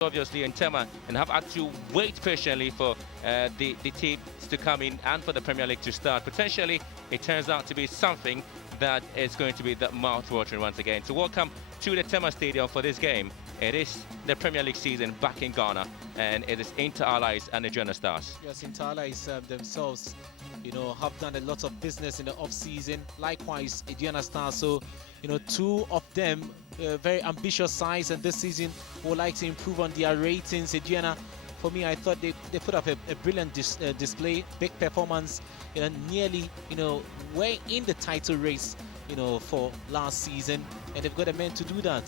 obviously in Tema and have had to wait patiently for the teams to come in and for the Premier League to start. Potentially, it turns out to be something that is going to be that mouth-watering once again. So welcome to the Tema Stadium for this game. It is the Premier League season back in Ghana, and it is Inter Allies and the Aduana Stars. Yes, Inter Allies themselves, have done a lot of business in the off-season. Likewise, Aduana Stars. So, two of them very ambitious sides, and this season would like to improve on their ratings. Aduana, for me, I thought they put up a brilliant display, big performance, nearly, were in the title race, for last season, and they've got a man to do that.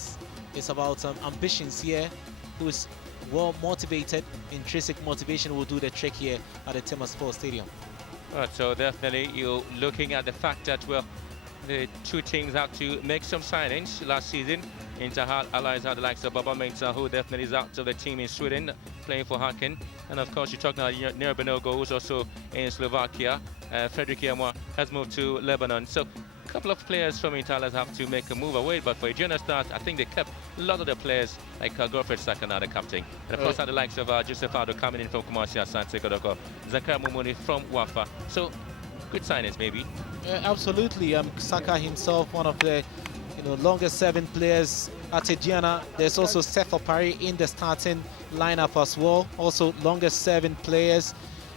It's about ambitions here, who is well motivated. Intrinsic motivation will do the trick here at the Tema Sports Stadium. Right, so definitely you're looking at the fact that, well, the two teams had to make some signings last season. Inter Allies had the likes of Baba Mensah, who definitely is out of the team in Sweden, playing for Haken. And of course, you're talking about Nir Benogo, who's also in Slovakia. Frederick Yamwa has moved to Lebanon. So a couple of players from Inter Allies have to make a move away. But for Aduana Stars, I think they kept a lot of the players, like Godfred Saka, now the captain. And of course, had the likes of Joseph Ado coming in from Kumasi Asante Kodoko, Zakar Mumuni from Wafa. So good signings, maybe. Absolutely. Saka himself, one of the longest serving players at Aduana. There's also Seth Opari in the starting lineup as well. Also longest serving players.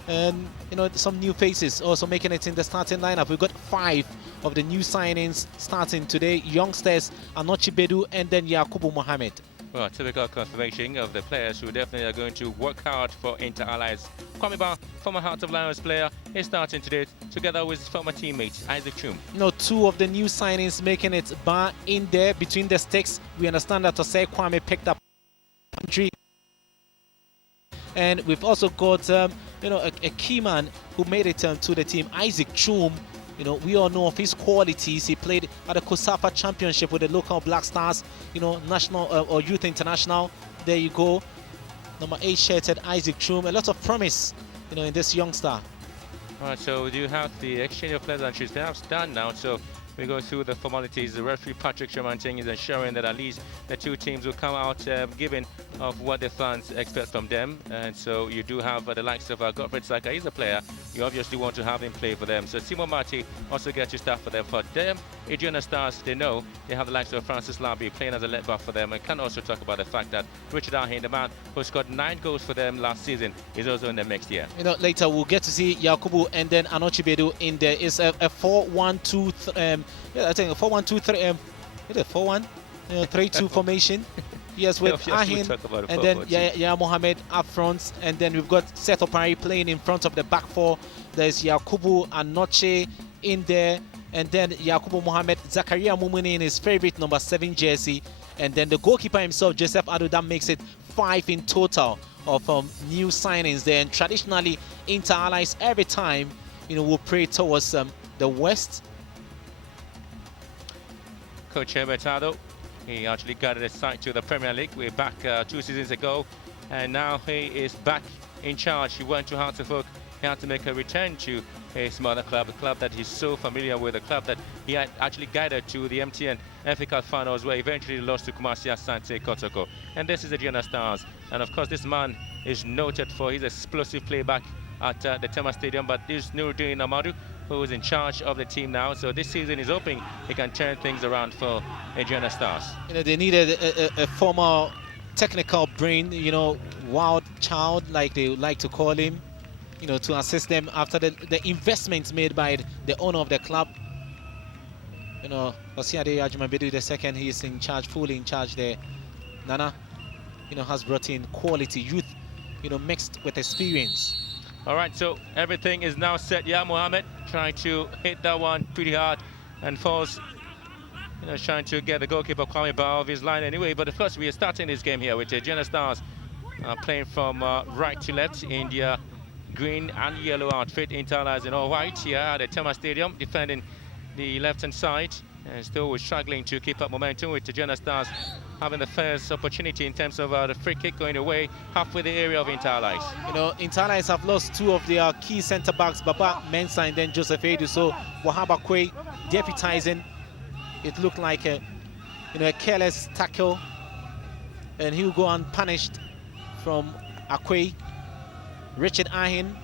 And some new faces also making it in the starting lineup. We've got 5 of the new signings starting today. Youngsters Anochi Bedu and then Yakubu Mohamed. Well, typical confirmation of the players who definitely are going to work hard for Inter Allies. Kwame Ba, former Heart of Lions player, is starting today together with his former teammate Isaac Chum. 2 of the new signings making it Ba in there between the sticks. We understand that Osei Kwame picked up entry. And we've also got a key man who made it to the team, Isaac Chum. We all know of his qualities. He played at the Kosafa Championship with the local Black Stars, national or youth international. There you go. Number 8 shirted Isaac Chum. A lot of promise, in this youngster. All right, so we do have the exchange of players and they have done now. So we go through the formalities. The referee Patrick Shermanting is ensuring that at least the two teams will come out giving of what the fans expect from them. And so you do have the likes of Godfred Saka. He's a player. You obviously want to have him play for them. So Simon Marti also gets your stuff for them. For them, Aduana Stars, they know they have the likes of Francis Labi playing as a left back for them. And can also talk about the fact that Richard Ahin, the man who scored 9 goals for them last season, is also in the mix here. Later we'll get to see Yakubu and then Anochi Bedu in there. It's a 4-1-2. I think a 4-1-2-3. Is it 4-1-3-2 formation? Yes, with Ahin and then Yaya Mohamed up front, and then we've got Seth Opari playing in front of the back 4. There's Yakubu Anoche in there, and then Yakubu Mohamed, Zakaria Mumuni in his favorite number 7 jersey, and then the goalkeeper himself, Joseph Ado. That makes it 5 in total of new signings there. And traditionally, Inter Allies every time, will pray towards the west. Coach Herbert Ado, he actually got a side to the Premier League. We're back 2 seasons ago, and now he is back in charge. He went to Hearts of Oak. He had to make a return to his mother club, a club that he's so familiar with, a club that he had actually guided to the MTN FA Cup finals, where eventually lost to Kumasi Asante Kotoko. And this is the Aduana Stars. And of course, this man is noted for his explosive playback at the Tema Stadium. But this Nuruddin Amadou, who is in charge of the team now. So this season is hoping he can turn things around for Aduana Stars. They needed a former technical brain, wild child, like they like to call him, to assist them after the investments made by the owner of the club. Osiade Ajumabedu II, he is in charge, fully in charge there. Nana, has brought in quality youth, mixed with experience. All right, so everything is now set. Yeah, Mohamed trying to hit that one pretty hard and falls, trying to get the goalkeeper Kwame Ba off his line anyway. But of course, we are starting this game here with the Aduana Stars playing from right to left in their green and yellow outfit. Inter Allies in all white here at the Tema Stadium, defending the left-hand side. And still we're struggling to keep up momentum with the Aduana Stars having the first opportunity in terms of the free kick going away halfway the area of Inter Allies. Inter Allies have lost 2 of their key centre-backs, Baba Mensah and then Joseph Edu. So Wahaba Kwe deputizing. It looked like a careless tackle, and he'll go unpunished from Akwe. Richard Ahin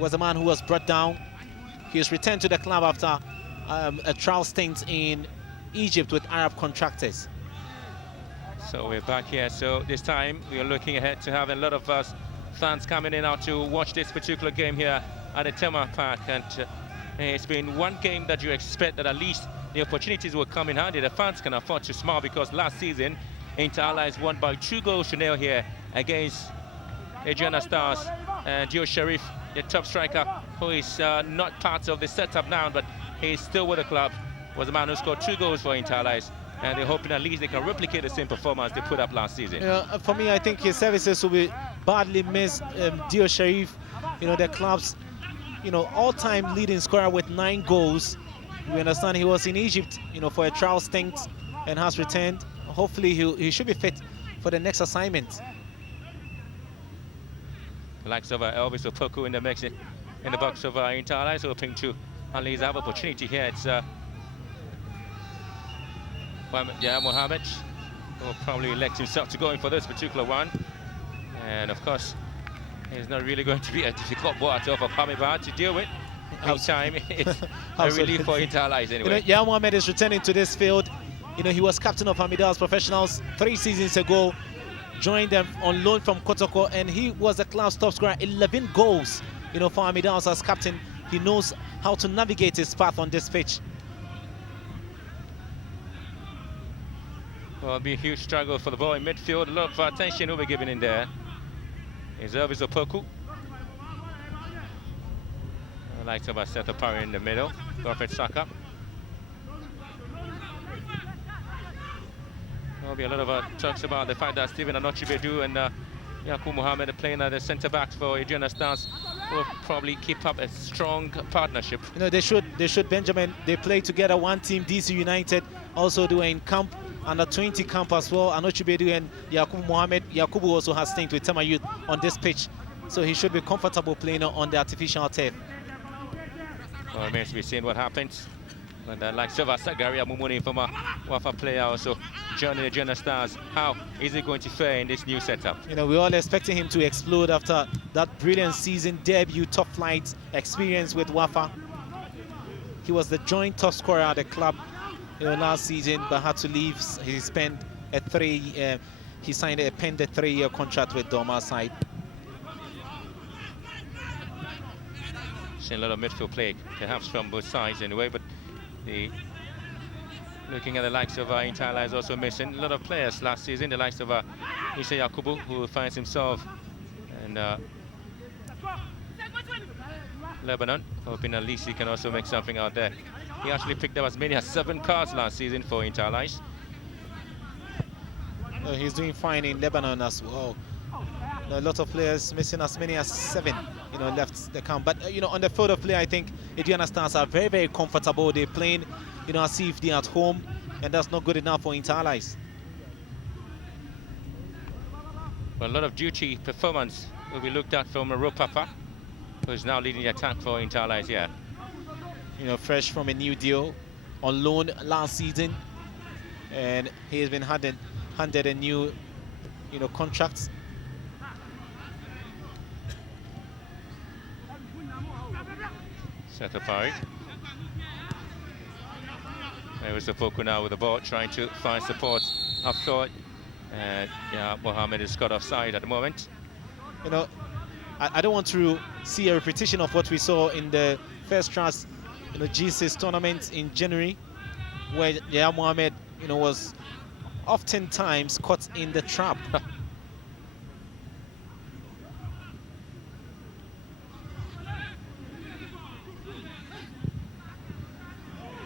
was the man who was brought down. He was returned to the club after a trial stint in Egypt with Arab contractors. So we're back here. So this time we are looking ahead to have a lot of us fans coming in now to watch this particular game here at the Tema Park. And it's been one game that you expect that at least the opportunities will come in handy. The fans can afford to smile because last season Inter Allies won by 2-0 here against Aduana Stars. Dio Sharif, the top striker, who is not part of the setup now, but he's still with the club, was the man who scored 2 goals for Inter Allies. And they're hoping at least they can replicate the same performance they put up last season. For me, I think his services will be badly missed. Dio Sharif, the club's, all-time leading scorer with 9 goals. We understand he was in Egypt, for a trial stint and has returned. Hopefully, he should be fit for the next assignment. The likes of Elvis Opoku in the mix in the box of Inter Allies, hoping to at least have opportunity here. It's Mohammed will probably elect himself to go in for this particular one. And of course, it's not really going to be a difficult ball at all for Pamibad to deal with. Meantime, it's a relief for Inter Allies anyway. Mohammed is returning to this field. He was captain of Hamidal's Professionals 3 seasons ago. Joined them on loan from Kotoko, and he was the club's top scorer, 11 goals. For Hamidal's as captain, he knows how to navigate his path on this pitch. Well, it'll be a huge struggle for the ball in midfield. A lot of attention will be given in there. Is Elvis Opoku. I like to have Seth Apari in the middle. Godfred Saka. There'll be a lot of talks about the fact that Stephen Anochibedu and Yakubu Mohammed are playing at the centre-backs for Aduana Stars. Will probably keep up a strong partnership. They should, Benjamin. They play together, one team, DC United. Also doing camp, under 20 camp as well. Anochibedu and Yakubu Mohammed. Yakubu also has stayed with Tema Youth on this pitch, so he should be comfortable playing on the artificial turf. Well, it remains to be seen what happens. And like Silva Sagaria Mumuni, former Wafa player, also joining the Aduana Stars. How is he going to fare in this new setup? We're all expecting him to explode after that brilliant season debut, top flight experience with Wafa. He was the joint top scorer at the club last season, but had to leave. He signed a 3-year contract with Doma side. Seen a lot of midfield play, perhaps from both sides anyway, but looking at the likes of Inter Allies also missing a lot of players last season. The likes of Issa Yakubu, who finds himself in Lebanon, hoping at least he can also make something out there. He actually picked up as many as 7 cards last season for Inter Allies. He's doing fine in Lebanon as well. A lot of players missing as many as 7, left the camp. But on the field of play, I think Aduana Stars are very, very comfortable. They're playing, as if they're at home, and that's not good enough for Inter Allies. Well, a lot of duty performance will be looked at from Ropapa, who's now leading the attack for Inter Allies. Yeah, fresh from a new deal, on loan last season, and he has been handed a new, contract. Setapari. There was the Opoku now with the ball, trying to find support up short. Mohammed is got offside at the moment. I don't want to see a repetition of what we saw in the first class, G6 tournament in January, where Mohammed, was oftentimes caught in the trap.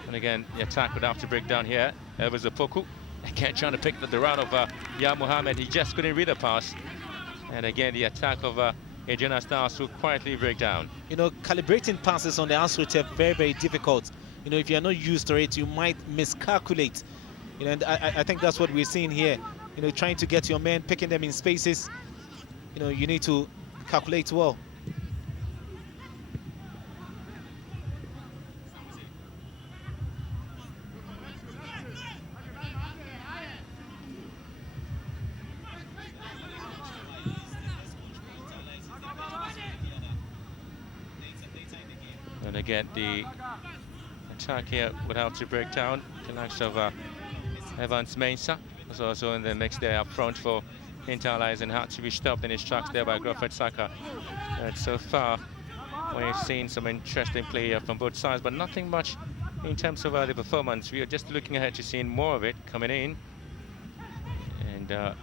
And again, the attack would have to break down here. There was Opoku. Again, trying to pick the round of Mohammed. He just couldn't read the pass. And again, the attack of Aduana Stars will quietly break down. Calibrating passes on the Astro turf very, very difficult. If you're not used to it, you might miscalculate. And I think that's what we're seeing here. Trying to get your men, picking them in spaces. You need to calculate well. And again, the attack here would have to break down. The likes of Evans Mensah was also in the mix there up front for Inter Allies and had to be stopped in his tracks there by Grofred Saka. And so far, we've seen some interesting play here from both sides, but nothing much in terms of the performance. We are just looking ahead to seeing more of it coming in. And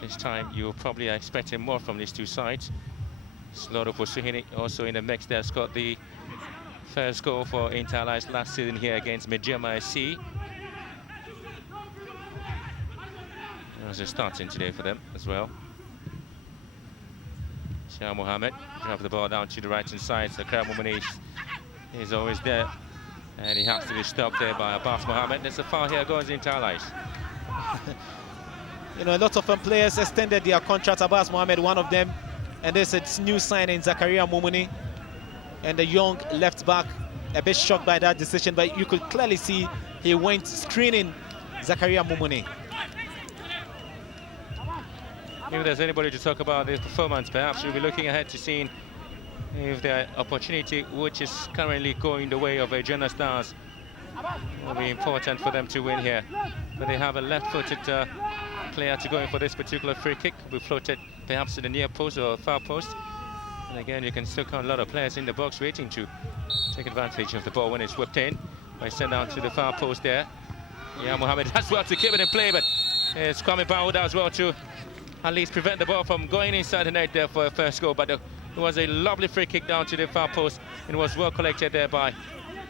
this time, you're probably expecting more from these two sides. Slaughter Posuhini also in the mix there, scored the first goal for Inter Allies last season here against Medjama SC. It was a starting today for them as well. Shah Mohammed drives the ball down to the right hand side. So Karim Moumani is always there, and he has to be stopped there by Abbas Mohammed. There's a foul here going into Allies. You know, a lot of players extended their contract. Abbas Mohammed, one of them, and there's a new signing, Zakaria Moumani, and the young left back, a bit shocked by that decision, but you could clearly see he went screening Zakaria Moumani. If there's anybody to talk about this performance, perhaps we'll be looking ahead to seeing if the opportunity, which is currently going the way of Aduana Stars, will be important for them to win here. But they have a left-footed player to go in for this particular free kick. We floated perhaps to the near post or far post. And again, you can still count a lot of players in the box waiting to take advantage of the ball when it's whipped in. By sent down to the far post there. Yeah, Mohammed as well to keep it in play, but it's Kwame Bauda as well to at least prevent the ball from going inside the net there for a first goal. But it was a lovely free kick down to the far post. It was well collected there by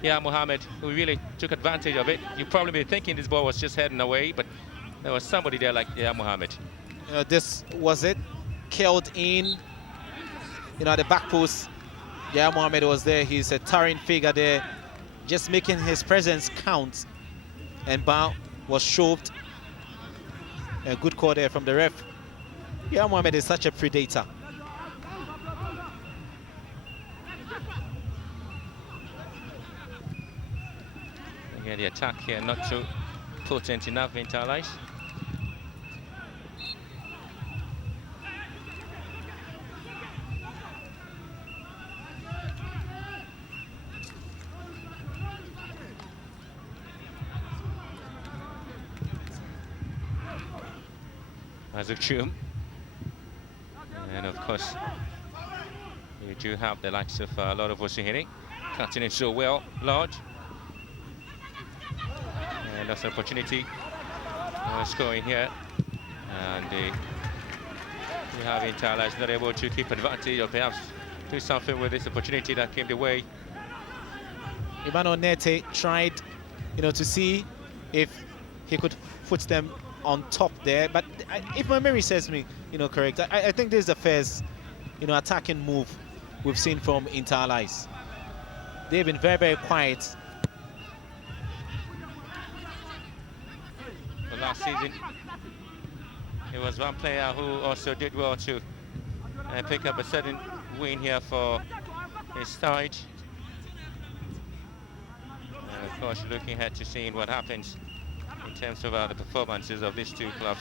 Mohammed, who really took advantage of it. You'd probably be thinking this ball was just heading away, but there was somebody there like Mohammed. This was it, curled in, at the back post. Mohammed was there. He's a towering figure there, just making his presence count. And Bao was shoved. A good call there from the ref. Mohammed is such a predator. Again, the attack here not too potent enough into Allies. Azukchum. And of course, you do have the likes of Lord of Osuhini cutting it so well, large. And that's an opportunity scoring here. And we have Inter Allies not able to keep advantage or perhaps do something with this opportunity that came their way. Emmanuel Nete tried, to see if he could put them on top there, but if my memory serves me, correct, I think this is the first, attacking move we've seen from Inter Allies. They've been very, very quiet. Well, last season, it was one player who also did well to pick up a certain win here for his side. And of course, looking ahead to seeing what happens in terms of the performances of these two clubs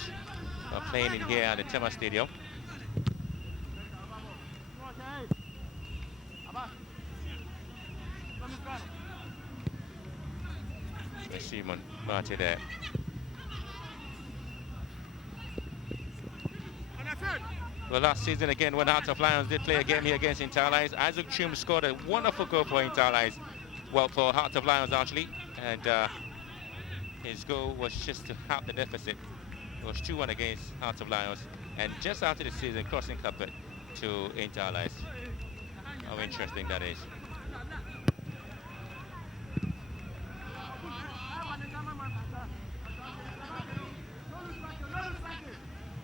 playing in here at the Tema Stadium. Simon Marty there. Well, last season again, when Hearts of Lions did play a game here against Inter Allies, Isaac Chum scored a wonderful goal for Inter Allies. Well, for Hearts of Lions actually, and his goal was just to half the deficit. It was 2-1 against Hearts of Lions, and just after the season, crossing carpet to Inter Allies. How interesting that is.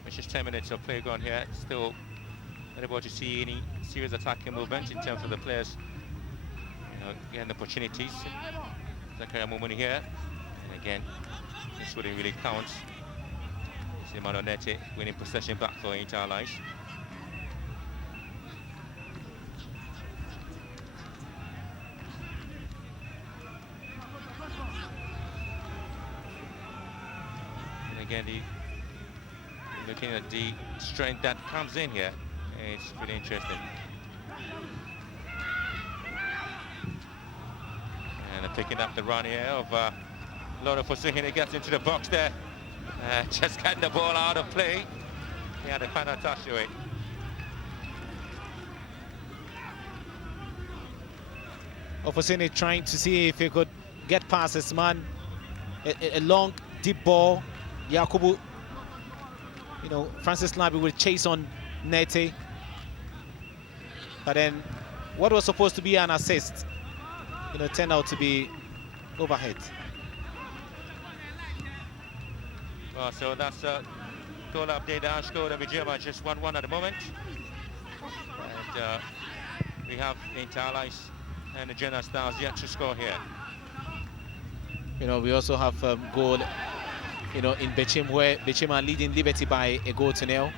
It's just 10 minutes of play gone here. Still not able to see any serious attacking movement in terms of the players getting opportunities. Zakaria Moumani here. And again, this wouldn't really count. It's Emmanuel Nete winning possession back for Inter Allies. And again, looking at the strength that comes in here, it's pretty interesting. picking up the run here of Loro Fosihini. Gets into the box there. Just getting the ball out of play. He had a final touch to it. Ofosini trying to see if he could get past his man. A long, deep ball. Yakubu, Francis Labi will chase on Nete. But then what was supposed to be an assist, turned out to be overhead. Well, so that's a goal update. Our score of Vijayama just 1-1 at the moment. And we have Inter Allies and the Jena Stars yet to score here. We also have goal, in Bechim, where Bechim are leading Liberty by a goal to nil.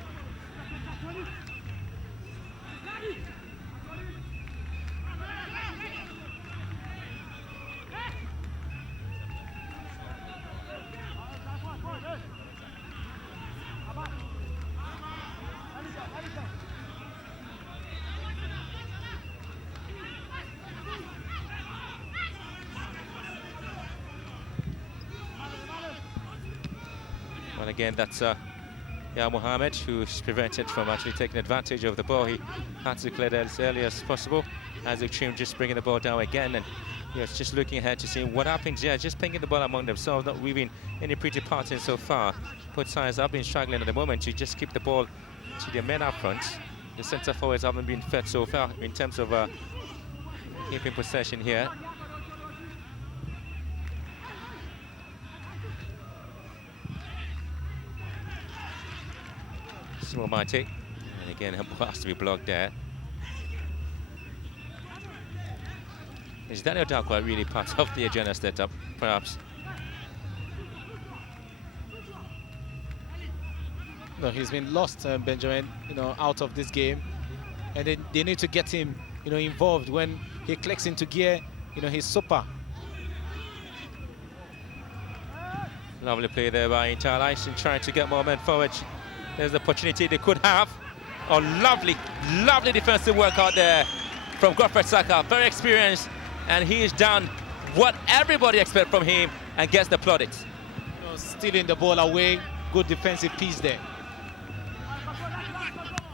Well, again, that's Mohammed, who's prevented from actually taking advantage of the ball. He had to clear that as early as possible. As the team just bringing the ball down again, and it's just looking ahead to see what happens here. Just pinging the ball among themselves, not weaving any pretty patterns so far. Both sides have been struggling at the moment to just keep the ball to their men up front. The centre forwards haven't been fed so far in terms of keeping possession here. Mighty, and again, it has to be blocked there. Is Daniel Darkwa really part of the agenda setup, perhaps? No, he's been lost, Benjamin, out of this game, and they need to get him, involved. When he clicks into gear, he's super. Lovely play there by Inter Allies, trying to get more men forward. There's the opportunity they could have. Oh, lovely defensive work out there from Godfrey Saka. Very experienced, and he has done what everybody expects from him and gets the plaudits. Stealing the ball away, good defensive piece there.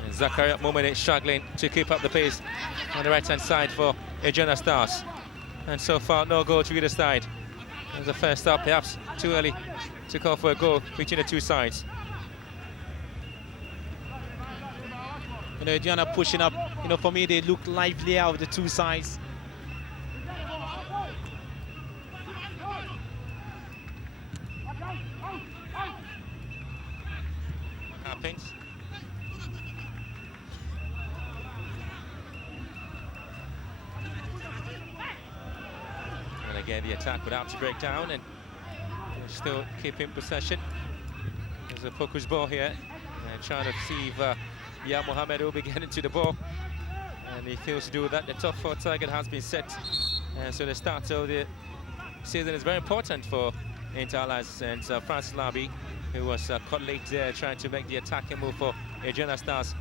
And Zakaria Momene struggling to keep up the pace on the right-hand side for Ejena Stars. And so far, no goal to either side. It was the first stop, perhaps too early to call for a goal between the two sides. Aduana pushing up. For me, they look livelier of the two sides. Happens. And again, the attack would have to break down and still keep in possession. There's a focus ball here, and trying to see if Mohammed will be getting to the ball, and he fails to do that. The top 4 target has been set, and so the start of the season is very important for Inter Allies. And Francis Labi, who was caught late there trying to make the attacking move for Ejena Stars,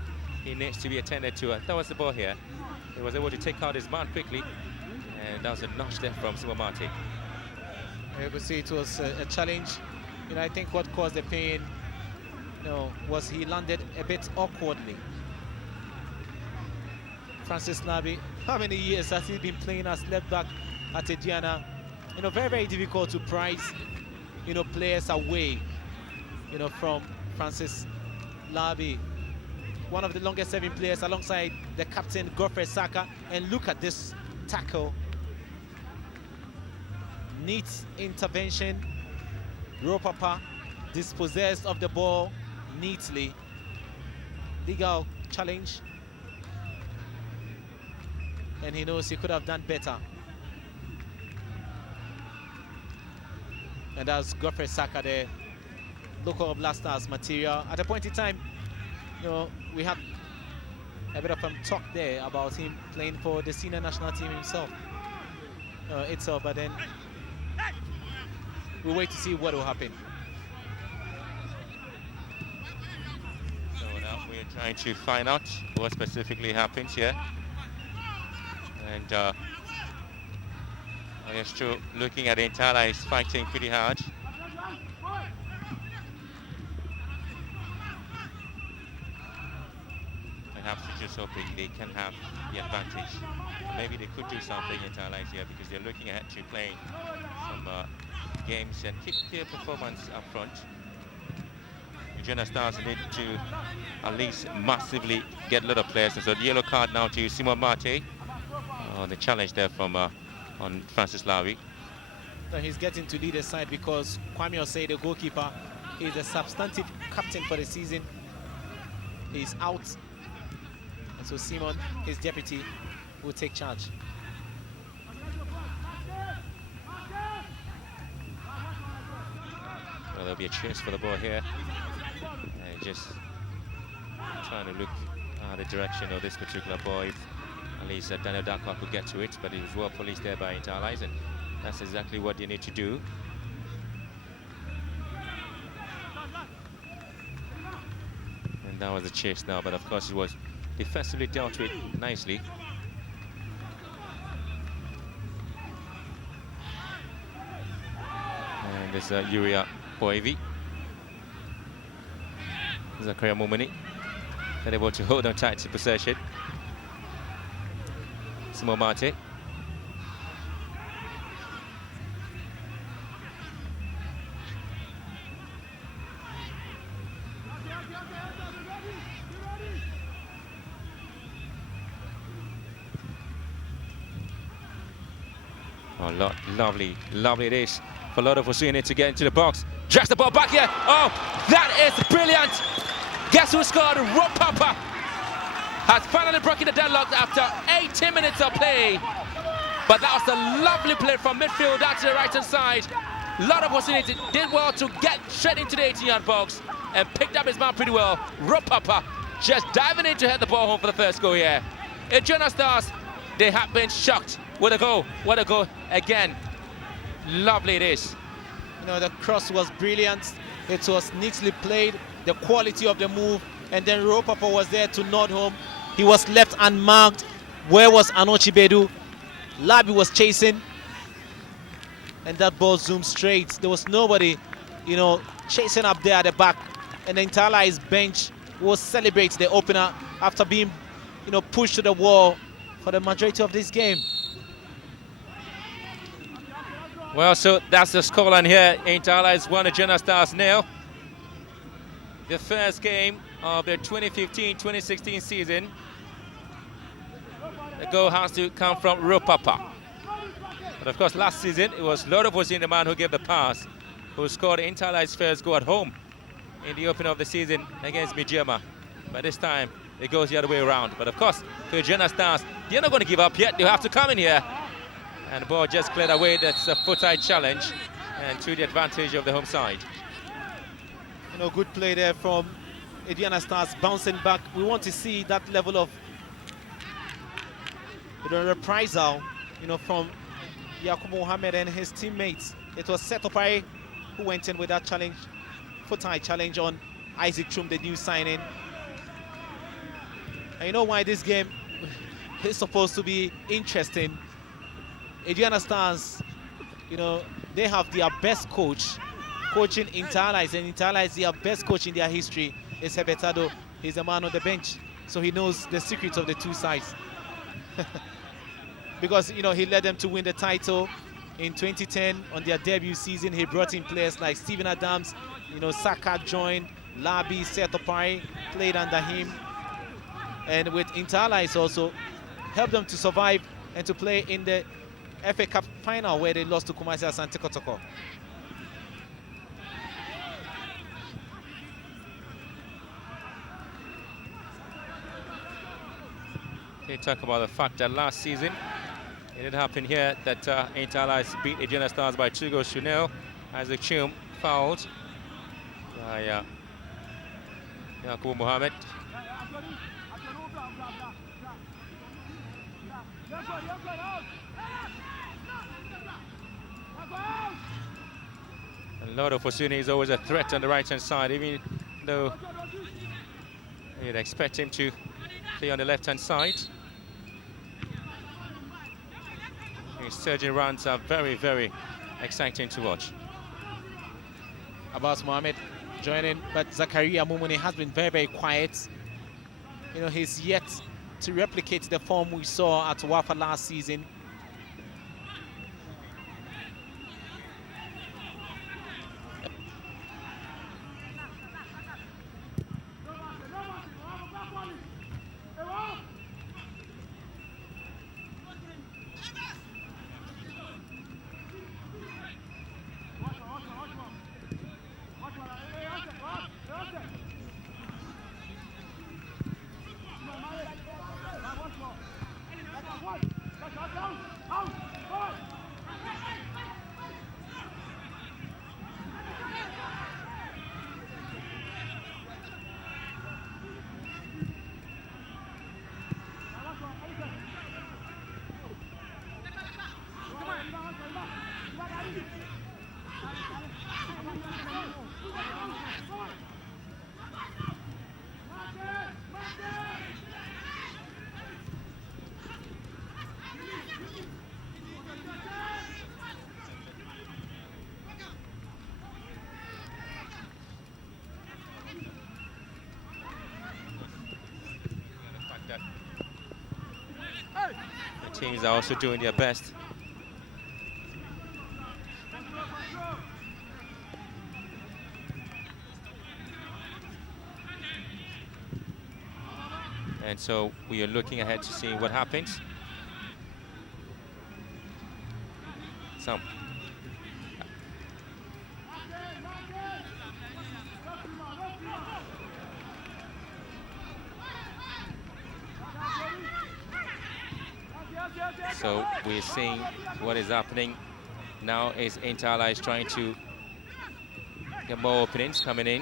he needs to be attended to. That was the ball here. He was able to take out his man quickly, and that was a notch there from Simo Mate. You could see it was a challenge. I think what caused the pain was he landed a bit awkwardly. Francis Labi, how many years has he been playing as left back at Aduana? Very, very difficult to prize, players away, from Francis Labi. One of the longest serving players alongside the captain, Godfrey Saka. And look at this tackle. Neat intervention. Ropapa dispossessed of the ball neatly. Legal challenge, and he knows he could have done better. And that's Godfrey Saka, the local Black Stars material. At a point in time, we had a bit of talk there about him playing for the senior national team himself. But then we'll wait to see what will happen. We're trying to find out what specifically happens here. And Yes, true. Looking at Intala is fighting pretty hard. Perhaps they're just hoping they can have the advantage. Maybe they could do something in Thailand here because they're looking ahead to playing some games and keep their performance up front. Eugenia Stars need to at least massively get a lot of players. And so the yellow card now to Simon Mate. The challenge there from on Francis Lawi. So he's getting to lead the side because Kwame Osei, the goalkeeper, is a substantive captain for the season. He's out. And so Simon, his deputy, will take charge. Well, there'll be a chase for the ball here. Just trying to look the direction of this particular ball. If at least Daniel Dakwa could get to it, but he was well policed there by Interlies, and that's exactly what they need to do. And that was a chase now, but of course it was defensively dealt with nicely. And there's Yuria Poevi. Zakaria Mumani able to hold on tight to possession. Simon Mate. Oh, lovely it is for Lodo Fusini to get into the box. Drags the ball back here. Oh, that is brilliant. Guess who scored? Ropapa has finally broken the deadlock after 18 minutes of play. But that was a lovely play from midfield out to the right-hand side. A lot of opportunity. Did well to get straight into the 18-yard box and picked up his man pretty well. Ropapa just diving in to head the ball home for the first goal here. Aduana Stars, they have been shocked. What a goal. What a goal again. Lovely it is. You know, the cross was brilliant. It was neatly played. The quality of the move, and then Ropapa was there to nod home. He was left unmarked. Where was Anochi Bedu? Labi was chasing, and that ball zoomed straight. There was nobody, you know, chasing up there at the back. And the entire bench will celebrate the opener after being, you know, pushed to the wall for the majority of this game. Well, so that's the scoreline here. Interlies 1, Aduana Stars 0. The first game of the 2015-2016 season. The goal has to come from Ropapa. But of course, last season, it was Lodo Fusini, the man who gave the pass, who scored Interlies' first goal at home in the opening of the season against Mijema. But this time, it goes the other way around. But of course, for Aduana Stars, they're not going to give up yet. They'll have to come in here. And the ball just cleared away. That's a foot-side challenge, and to the advantage of the home side. You know, good play there from Aduana Stars, bouncing back. We want to see that level of reprisal, you know, from Yakubu Mohammed and his teammates. It was Setopai who went in with that challenge, foot-high challenge on Isaac Chum, the new signing. And you know why this game is supposed to be interesting? Aduana Stars, you know, they have their best coach coaching Interlies, and Interlies, their best coach in their history is Hebetado. He's a man on the bench, so he knows the secrets of the two sides. Because, you know, he led them to win the title in 2010 on their debut season. He brought in players like Stephen Adams, you know, Saka joined, Labi, Setopai played under him. And with Interlies also helped them to survive and to play in the FA Cup final where they lost to Kumasi Asante Kotoko. They talk about the fact that last season it did happen here that Interlies beat Aduana Stars by 2-0. Isaac Chum fouled by Yakubu Mohammed. And Lodo Fusini is always a threat on the right-hand side, even though you'd expect him to play on the left-hand side. These surging runs are very, very exciting to watch. Abbas Mohammed joining, but Zakaria Mumuni has been very, very quiet. You know, he's yet to replicate the form we saw at Wafa last season. The teams are also doing their best. And so we are looking ahead to see what happens. So we're seeing what is happening now is Inter Allies trying to get more openings coming in.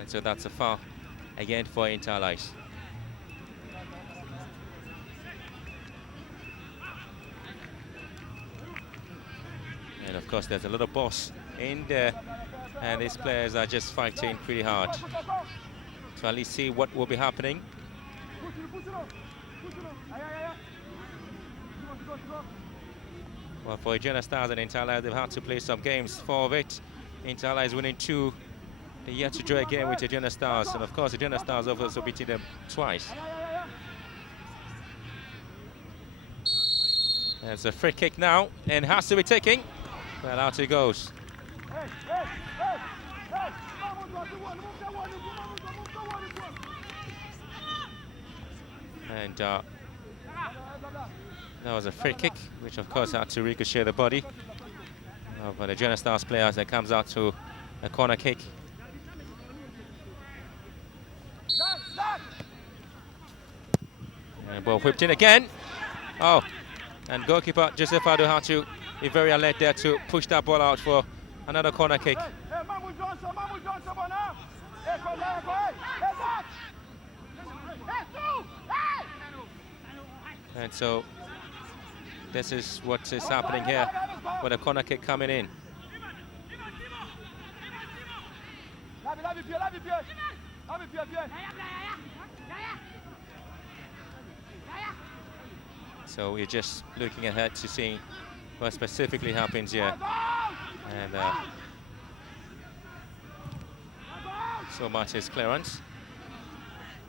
And so that's a foul again for Inter Allies. And of course there's a little boss in there, and these players are just fighting pretty hard to at least see what will be happening. Well, for Aduana Stars and Inter Allies, they've had to play some games. 4 of it. Inter Allies winning 2. They're yet to draw again with Aduana Stars, and of course Aduana Stars have also beaten them twice. There's a free kick now, and has to be taken. Well, out it goes. And that was a free kick, which of course had to ricochet the body of the Aduana Stars players, that comes out to a corner kick. And ball whipped in again. Oh, and goalkeeper Joseph Ado had to be very alert there to push that ball out for another corner kick. And so this is what is happening here with a corner kick coming in. So we're just looking ahead to see what specifically happens here. And so much is clearance.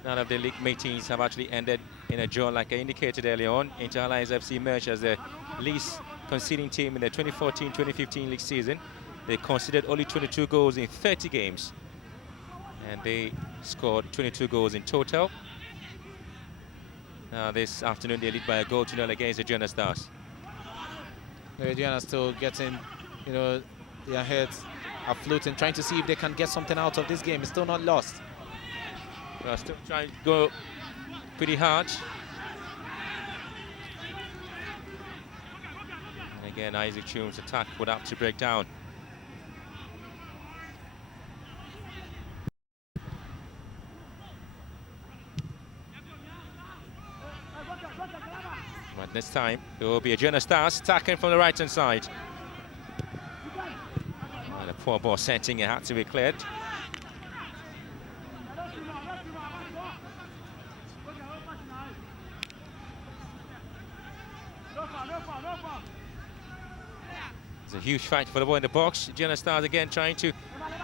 None of the league meetings have actually ended in a draw, like I indicated earlier on. Inter Allies FC emerged as the least conceding team in the 2014-2015 league season. They conceded only 22 goals in 30 games, and they scored 22 goals in total. This afternoon they lead by a goal to nil against the Aduana Stars. The Aduana still getting, you know, their heads afloat and trying to see if they can get something out of this game. It's still not lost. They're still trying to go pretty hard. And again, Isaac Chum's attack would have to break down. But this time, it will be Aduana Stars attacking from the right-hand side. And a poor ball setting, it had to be cleared. There's a huge fight for the ball in the box. Jenna Stars again trying to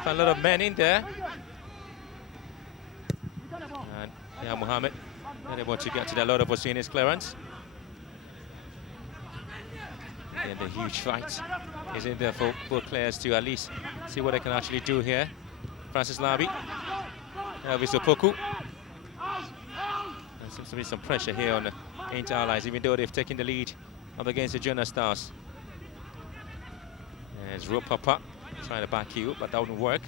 find a lot of men in there. And yeah, Mohammed unable to get to that lot of Husseini's clearance. And the huge fight is in there for both players to at least see what they can actually do here. Francis Labi, Elvis Opoku. There seems to be some pressure here on the Inter Allies, even though they've taken the lead up against the Junior Stars. There's Ropapa trying to back you, but that wouldn't work.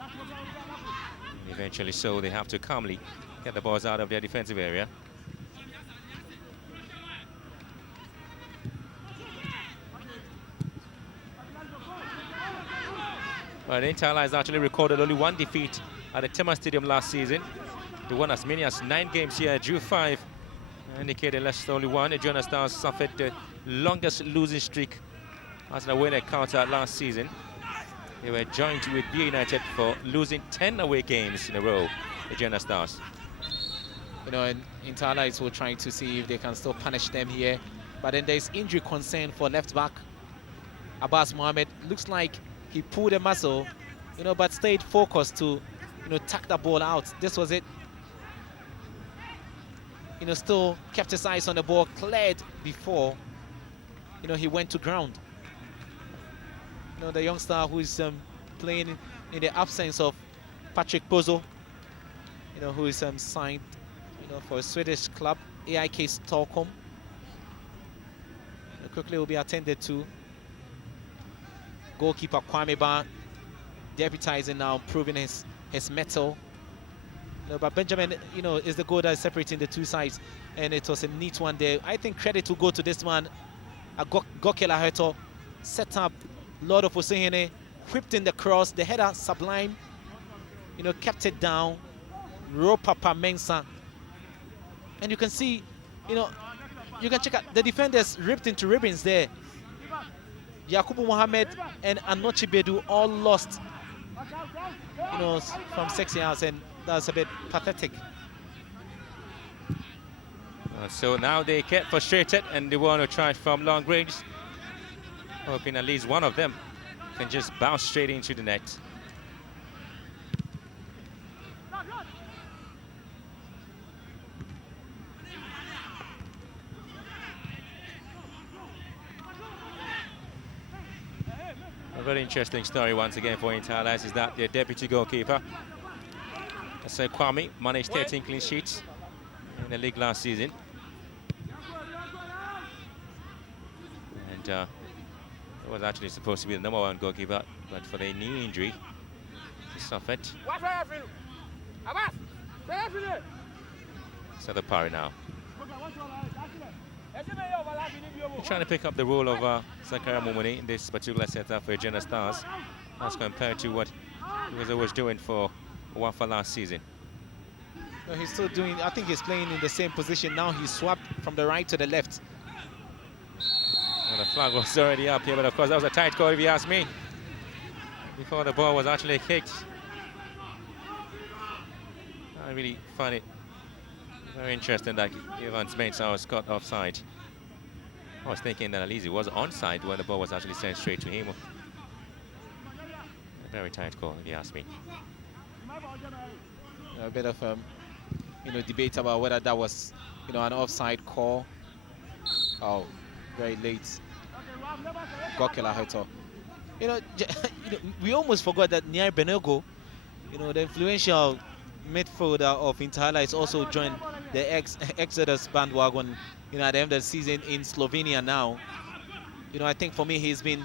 And eventually, so they have to calmly get the balls out of their defensive area. Well, the Inter Allies actually recorded only one defeat at the Tema Stadium last season. They won as many as 9 games here, drew 5, indicated less only one. The Junior Stars suffered the longest losing streak as an away encounter last season. They were joined with B United for losing 10 away games in a row, the Junior Stars. You know, and Inter Allies will try to see if they can still punish them here. But then there's injury concern for left back Abbas Mohammed. Looks like he pulled a muscle, you know, but stayed focused to, you know, tuck the ball out. This was it. You know, still kept his eyes on the ball, cleared before, you know, he went to ground. You know, the youngster who is playing in the absence of Patrick Pozo, you know, who is signed, you know, for a Swedish club, AIK Stockholm. Quickly will be attended to. Goalkeeper Kwame Ba deputizing now, proving his mettle. You know, but Benjamin, you know, is the goal that is separating the two sides, and it was a neat one there. I think credit to go to this man, Gokela Heto, set up Lord of Osehene, whipped in the cross, the header sublime, you know, kept it down. Ropapa Mensah, and you can see, you know, you can check out the defenders ripped into ribbons there. Yakubu Mohammed and Anochi Bedu all lost, you know, from 6 yards, and that's a bit pathetic. So now they get frustrated and they want to try from long range, hoping at least one of them can just bounce straight into the net. A very interesting story once again for Inter Allies is that their deputy goalkeeper, Asai Kwame, managed 13 clean sheets in the league last season. And he was actually supposed to be the #1 goalkeeper, but for the knee injury he suffered. So the parry now. Trying to pick up the role of Zakaria Momoni in this particular setup for Junior Stars, as compared to what he was always doing for Wafa last season. No, he's still doing, I think he's playing in the same position now. He swapped from the right to the left. And the flag was already up here, but of course that was a tight call if you ask me, before the ball was actually kicked. I really find it very interesting that Evans Mensah was caught offside. I was thinking that at least he was onside when the ball was actually sent straight to him. A very tight call, if you ask me. A bit of you know, debate about whether that was, you know, an offside call. Oh, very late. Gokela Heto. You know, we almost forgot that Nier Benego, you know, the influential midfielder of Inter Allies, also joined the Exodus bandwagon, you know, at the end of the season in Slovenia now. You know, I think for me he's been,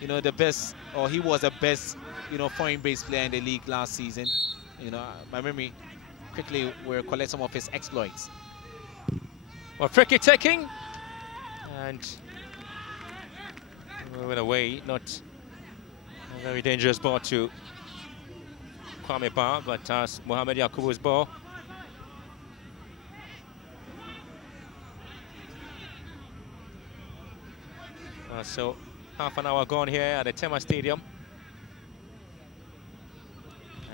you know, the best, or he was the best, you know, foreign-based player in the league last season. You know, my memory quickly will collect some of his exploits. Well, free kick taking, and moving away, not a very dangerous ball to Kwame Ba, but Mohamed Yakubu's ball. So half an hour gone here at the Tema Stadium.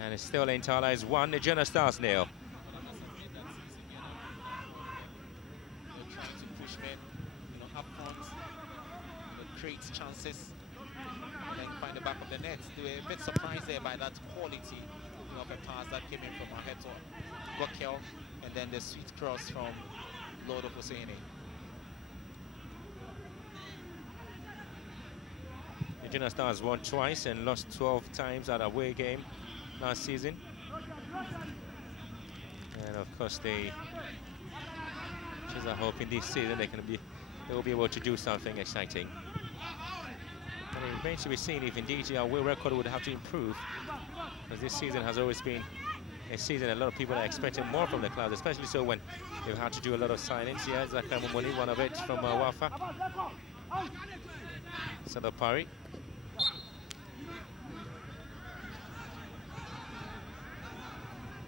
And it's still Inter Allies 1, the Junior Stars 0. Trying to push men, you know, up front. create chances and then find the back of the net. They were a bit surprised there by that quality of a pass that came in from Aheto Gokel, and then the sweet cross from Lord of Hosseini. Aduana Stars won twice and lost 12 times at away game last season. And of course they just are hoping this season they will be able to do something exciting. And it remains to be seen if indeed the away record would have to improve, because this season has always been a season a lot of people are expecting more from the club, especially so when they've had to do a lot of signings. Here, Zakra Mumoni, one of it from Wafa. Sadapari.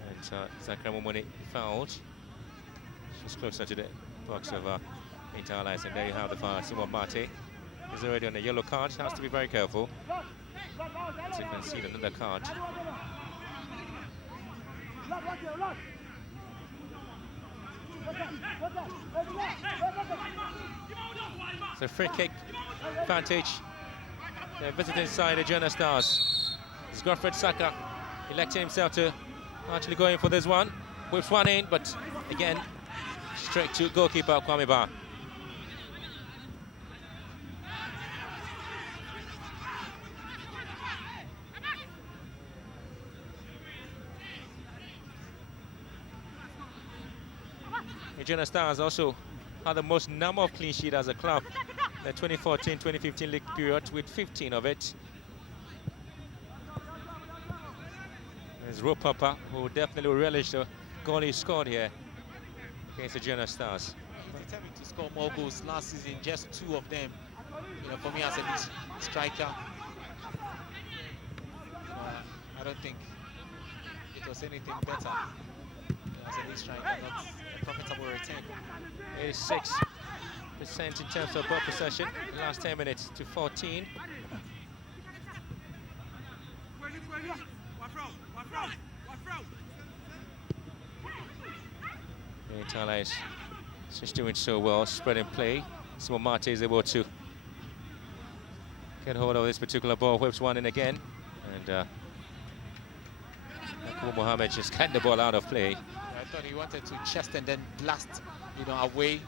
And Zakra Mumoni fouled. She's closer to the box of Inter Allies, and there you have the foul. Simon Mate is already on a yellow card. Has to be very careful to concede another card. It's a free kick advantage. They're visiting side the Aduana Stars. It's Godfred Saka electing himself to actually go in for this one. Whips one in, but again, straight to goalkeeper Kwame Ba. Aduana Stars also had the most number of clean sheets as a club, the 2014-2015 league period, with 15 of it. There's Ropapa, who definitely will relish the goal he scored here against the Aduana Stars. He's determined to score more goals. Last season, just 2 of them. For me as a lead striker, I don't think it was anything better as a lead striker. Not a profitable return. 86% in terms of ball possession in the last 10 minutes to 14. Inter Allies just doing so well, spreading play. Simon Mate is able to get hold of this particular ball, whips one in again, and Yakubu Mohammed just cut the ball out of play. I thought he wanted to chest and then blast, away,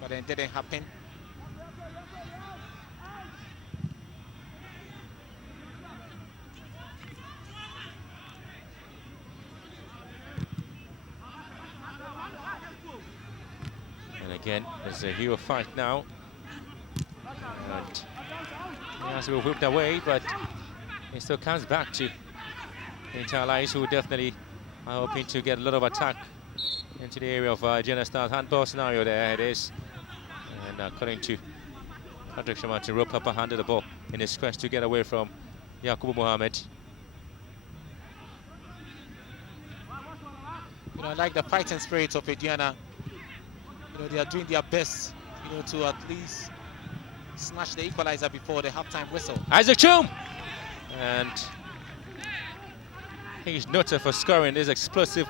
but it didn't happen. And again, there's a hero fight now. And he has to be whipped away, but it still comes back to Inter Allies, who definitely are hoping to get a lot of attack into the area of Aduana Stars. Handball scenario there it is. And according to Patrick Shamati, Ropapa handed the ball in his quest to get away from Yakubu Mohammed. I like the fighting spirit of Aduana. They are doing their best, to at least snatch the equalizer before the halftime whistle. Isaac Chum! And he's noted for scoring these explosive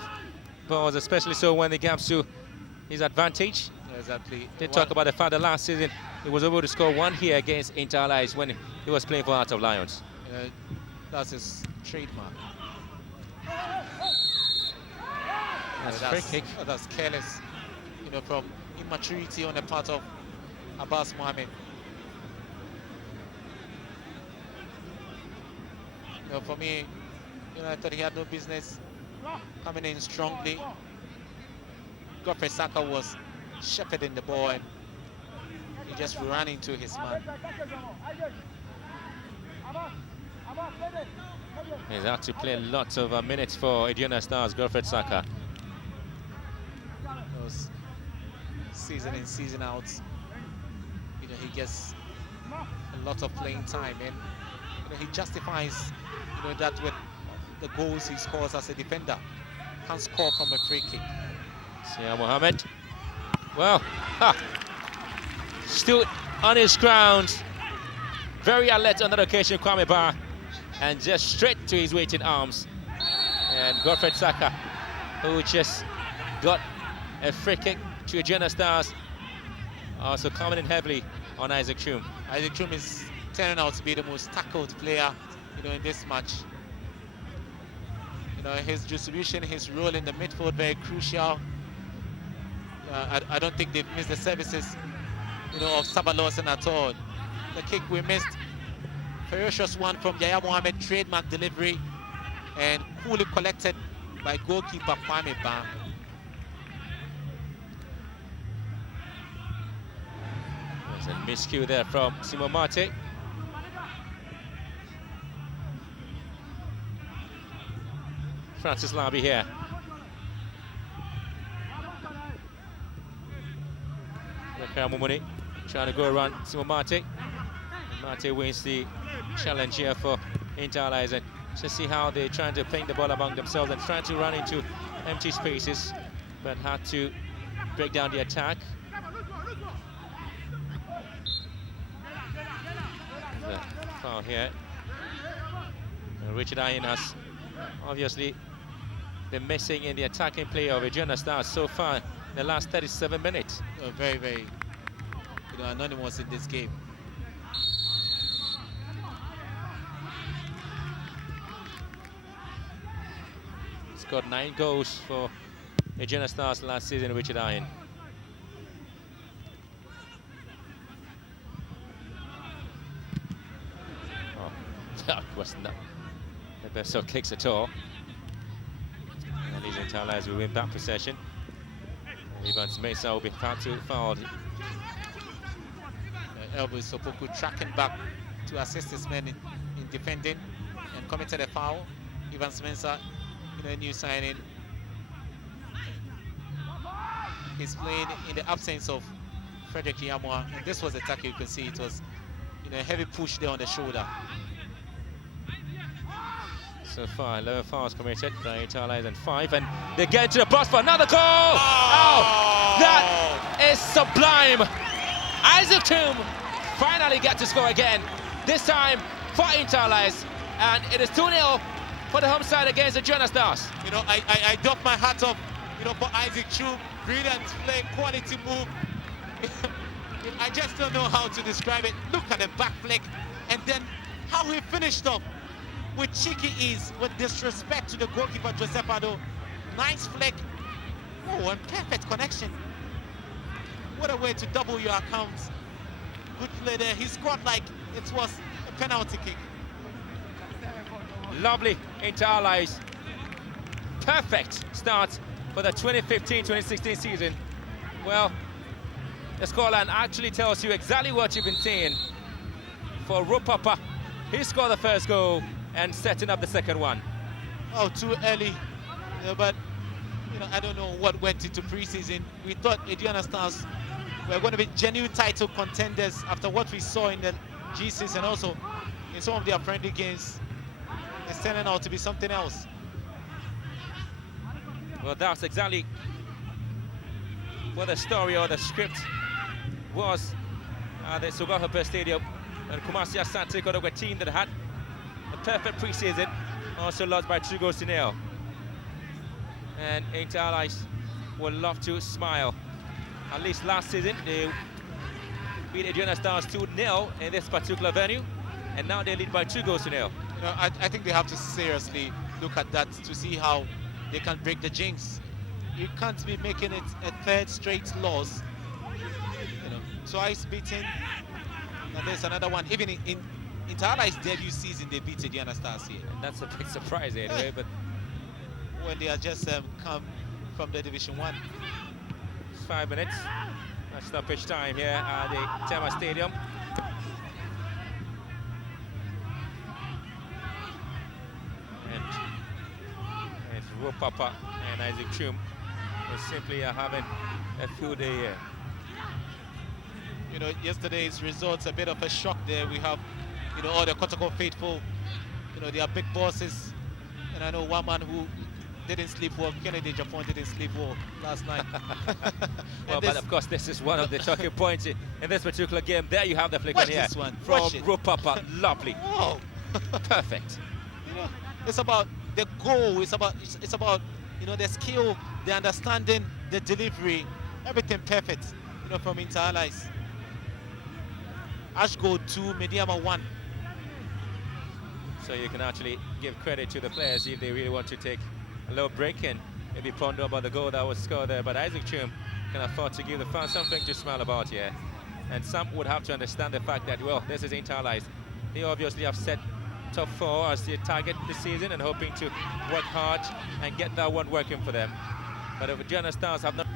balls, especially so when it comes to his advantage. Yeah, exactly. They talk about the fact that last season he was able to score one here against Inter Allies when he was playing for Heart of Lions. That's his trademark. That's a free kick. That's careless, from immaturity on the part of Abbas Mohammed. For me, I thought he had no business coming in strongly. Godfrey Saka was shepherding the ball and he just ran into his man. He's had to play lots of minutes for Aduana Stars, Godfred Saka. Those season in, season out, he gets a lot of playing time, and he justifies that with the goals he scores as a defender. Can't score from a free kick. Sia Mohammed, well, stood on his ground, very alert on that occasion, Kwame Ba, and just straight to his waiting arms. And Godfred Saka, who just got a free kick to Aduana Stars, also coming in heavily on Isaac Chum. Isaac Chum is turning out to be the most tackled player, in this match. His distribution, his role in the midfield, very crucial. I don't think they've missed the services, of Sabah Lawson at all. The kick we missed, ferocious one from Yaya Mohammed, trademark delivery, and coolly collected by goalkeeper Kwame Ba. There's a miscue there from Simo Mate. Francis Labi here. Mumuni trying to go around Simo Mate. Mate wins the challenge here for Inter Allies, and just see how they're trying to paint the ball among themselves and trying to run into empty spaces, but had to break down the attack. The foul here. And Richard Ayin has obviously been missing in the attacking play of Aduana Stars so far in the last 37 minutes. Very, very, anonymous in this game. He's got 9 goals for Aduana Stars last season, Richard Ayin. Oh, that was not the best of kicks at all. And these Inter Allies will win back possession. Evans Mensah will be fouled. Elvis Sopoku tracking back to assist his men in defending and committed a foul. Evans Mensah, a new signing. He's playing in the absence of Frederick Yamwa, and this was the tackle. You can see it was, a heavy push there on the shoulder. So far, 11 fouls committed by Inter Allies and 5, and they get into the box for another goal! Oh, that is sublime! Isaac Chum finally gets to score again, this time for Inter Allies, and it is 2-0 for the home side against the Aduana Stars. I doff my hat off, for Isaac Chum. Brilliant play, quality move. I just don't know how to describe it. Look at the back flick, and then how he finished off with cheeky ease, with disrespect to the goalkeeper Joseph Ado. Nice flick. Oh, and perfect connection. What a way to double your accounts. Good play there. He scored like it was a penalty kick. Lovely Inter Allies. Perfect start for the 2015-2016 season. Well, the scoreline actually tells you exactly what you've been seeing. For Rupapa, he scored the first goal and setting up the second one. Oh, too early. But I don't know what went into preseason. We thought Aduana Stars were going to be genuine title contenders after what we saw in the G6 and also in some of their friendly games. It's turning out to be something else. Well, that's exactly what the story or the script was at the Sugahope Stadium. And Kumasi Asante got over a team that had a perfect preseason, also lost by 2-0. And Inter Allies would love to smile. At least last season, they beat Aduana Stars 2-0 in this particular venue, and now they lead by 2-0. I think they have to seriously look at that to see how they can break the jinx. You can't be making it a third straight loss. Twice beaten, and there's another one. Even in Inter Allies' debut season, they beat Aduana Stars here. And that's a big surprise anyway, but when they are just come from the Division 1. 5 minutes. That's stoppage time here at the Tema Stadium. And it's Ropapa and Isaac Chum is simply having a field day here. Yesterday's results a bit of a shock there. We have, all the Kotoko faithful, they are big bosses. And I know one man who didn't sleep well, Kennedy Japan didn't sleep well last night. Well, but of course, this is one of the talking points in this particular game. There you have the flick on here this one. from Ropapa. Lovely. Oh. Perfect. It's about the goal. It's about the skill, the understanding, the delivery, everything perfect. From Inter Allies. Ashgo 2, Mediama 1. So you can actually give credit to the players if they really want to take a little break and maybe ponder about the goal that was scored there. But Isaac Chum can afford to give the fans something to smile about here. And some would have to understand the fact that, well, this is Interlice. They obviously have set top 4 as their target this season and hoping to work hard and get that one working for them. But if Aduana Stars have not...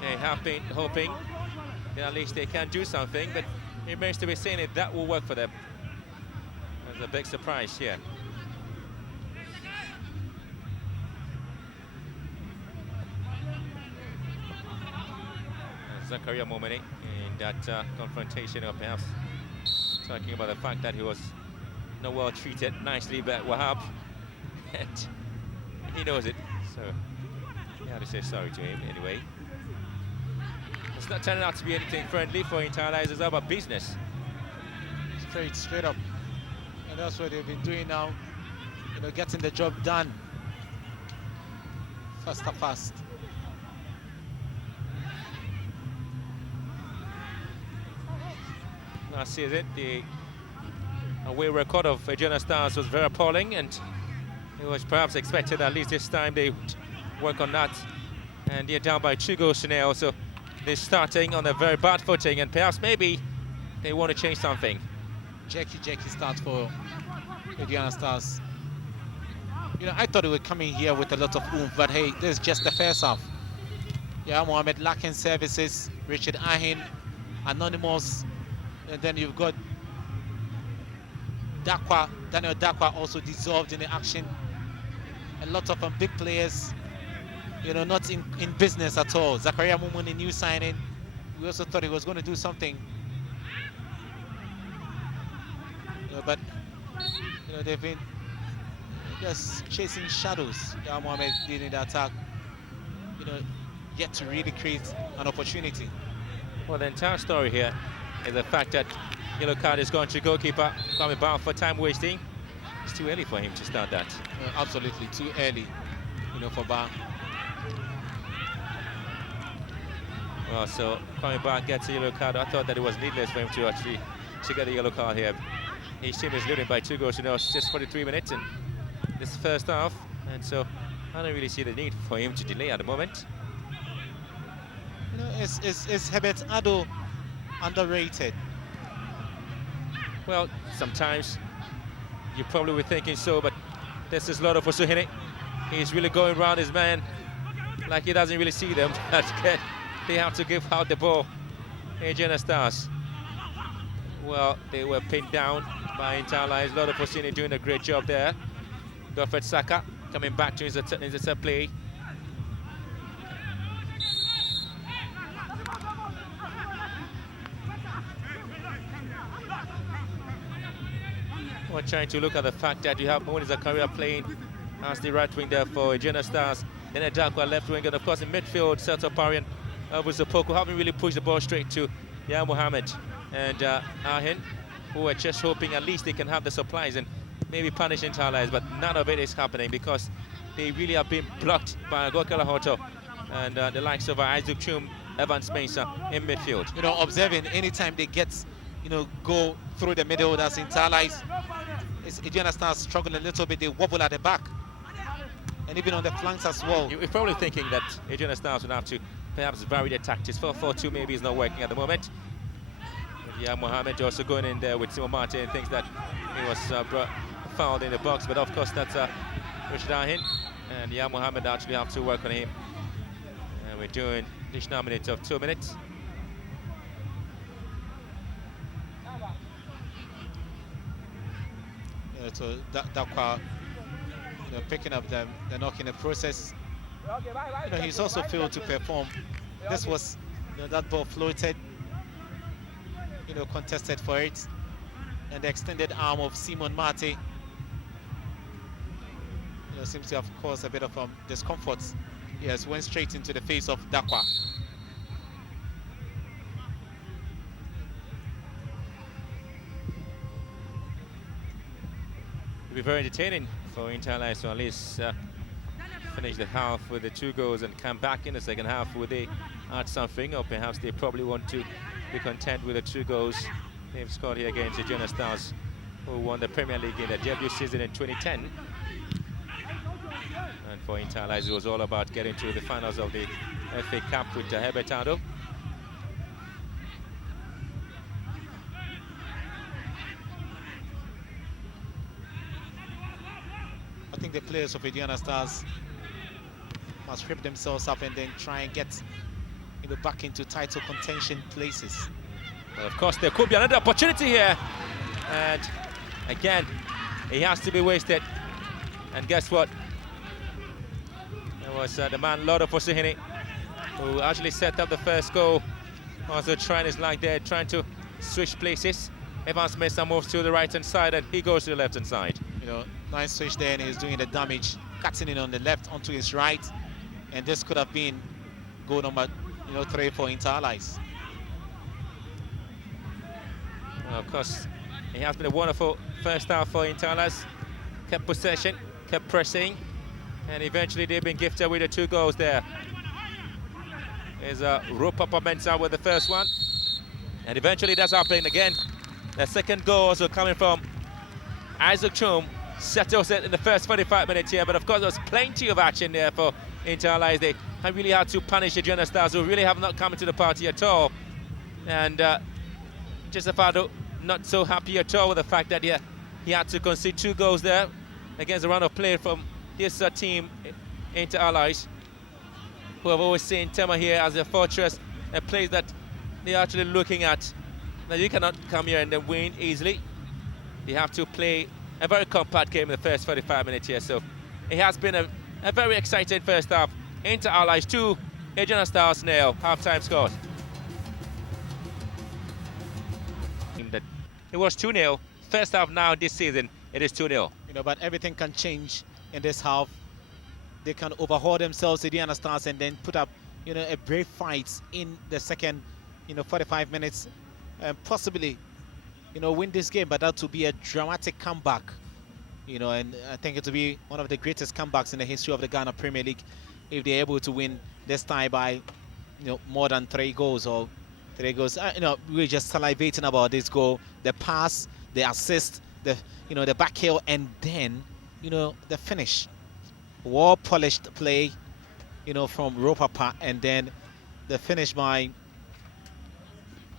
They have been hoping that at least they can do something, but it remains to be seen if that will work for them. There's a big surprise here. Zakaria Momeni in that confrontation, or perhaps talking about the fact that he was not well treated nicely by Wahab, and he knows it, so you have to say sorry to him anyway. It's not turning out to be anything friendly for Interlice. It's about business. Straight up, and that's what they've been doing now. You know, getting the job done fast. Last season, the away record of Aduana Stars was very appalling, and it was perhaps expected at least this time they would work on that. And they're down by 2 goals to 0, so they're starting on a very bad footing, and perhaps maybe they want to change something. Jackie starts for Aduana Stars. You know, I thought they were coming here with a lot of oomph, but hey, this is just the first half. Yeah, Mohamed lacking services, Richard Ahin, Anonymous, and then you've got Daniel Dakwa also dissolved in the action. A lot of big players, you know, not in business at all. Zakaria Mumuni, new signing. We also thought he was going to do something. You know, but, you know, they've been just chasing shadows. Yeah, Mohamed leading the attack. You know, yet to really create an opportunity. Well, the entire story here is the fact that yellow card is going to goalkeeper coming back for time wasting. It's too early for him to start that. Absolutely too early, you know, for Ba. Well, so coming back gets a yellow card. I thought that it was needless for him to actually get a yellow card here. His team is leading by 2 goals to 0, just 43 minutes in this first half, and so I don't really see the need for him to delay at the moment. You know, is Herbert Ado underrated? Well, sometimes you probably were thinking so, but this is Lotto for Suhine. He's really going around his man like he doesn't really see them. They have to give out the ball. Aduana Stars. Well, they were pinned down by Interlice. Lotto for Suhine doing a great job there. Godfred Saka coming back to his play. We're trying to look at the fact that you have Moni Zakaria playing as the right wing there for Aduana Stars. Then Adakwa left wing, and of course in midfield, Celta Parian with Zapoko haven't really pushed the ball straight to Yaya Mohammed and Ahin, who are just hoping at least they can have the supplies and maybe punish Interlice, but none of it is happening because they really have been blocked by Gokela Hoto and the likes of Isaac Chum, Evan Spencer in midfield. You know, observing anytime they get, you know, go through the middle, that's Interlice. Aduana Stars struggle a little bit, they wobble at the back. And even on the flanks as well. You're probably thinking that Aduana Stars would have to perhaps vary their tactics. 4-4-2 maybe is not working at the moment. Yeah, Mohamed also going in there with Simon Marte and thinks that he was fouled in the box, but of course that's Richard Ahin. And yeah, Mohamed actually have to work on him. And we're doing additional minutes of 2 minutes. So Dakwa, you know, picking up the knock in the process. You know, he's also failed to perform. This was, you know, that ball floated, you know, contested for it, and the extended arm of Simon Mate, you know, seems to have caused a bit of discomfort. Yes, went straight into the face of Dakwa. It'll be very entertaining for Interlice to at least finish the half with the 2 goals and come back in the second half, would they add something, or perhaps they probably want to be content with the 2 goals they've scored here against the Aduana Stars, who won the Premier League in their debut season in 2010. And for Inter Allies, it was all about getting to the finals of the FA Cup with Herbert Ado. I think the players of Aduana Stars must rip themselves up and then try and get back into title contention places. Well, of course, there could be another opportunity here. And again, he has to be wasted. And guess what? It was the man Lotto Fosihini who actually set up the first goal. Also trying his luck there, trying to switch places. Evans made some moves to the right-hand side, and he goes to the left-hand side. Nice switch there, and he's doing the damage, cutting in on the left onto his right. And this could have been goal number 3 for Inter Allies. Well, of course, it has been a wonderful first half for Inter Allies. Kept possession, kept pressing, and eventually they've been gifted with the 2 goals there. There's a Rupa Pamenta with the first one, and eventually that's happening again. The second goal also coming from Isaac Chum. Settles it in the first 45 minutes here, but of course there was plenty of action there for Inter Allies. They really had to punish the Aduana Stars, who really have not come into the party at all. And Gisafado not so happy at all with the fact that he had to concede 2 goals there against a run of play from this team, Inter Allies, who have always seen Tema here as a fortress, a place that they're actually looking at. Now you cannot come here and then win easily. You have to play a very compact game in the first 45 minutes here. So it has been a very exciting first half. Inter Allies 2, Aduana Stars 0, half-time scores. It was 2-0. First half now this season, it is 2-0. But everything can change in this half. They can overhaul themselves, Aduana Stars, and then put up, a brave fight in the second, 45 minutes, and possibly, win this game. But that will be a dramatic comeback, and I think it will be one of the greatest comebacks in the history of the Ghana Premier League if they're able to win this tie by, more than 3 goals or 3 goals. We're just salivating about this goal, the pass, the assist, the back heel, and then, the finish. Well-polished play, from Ropapa, and then the finish by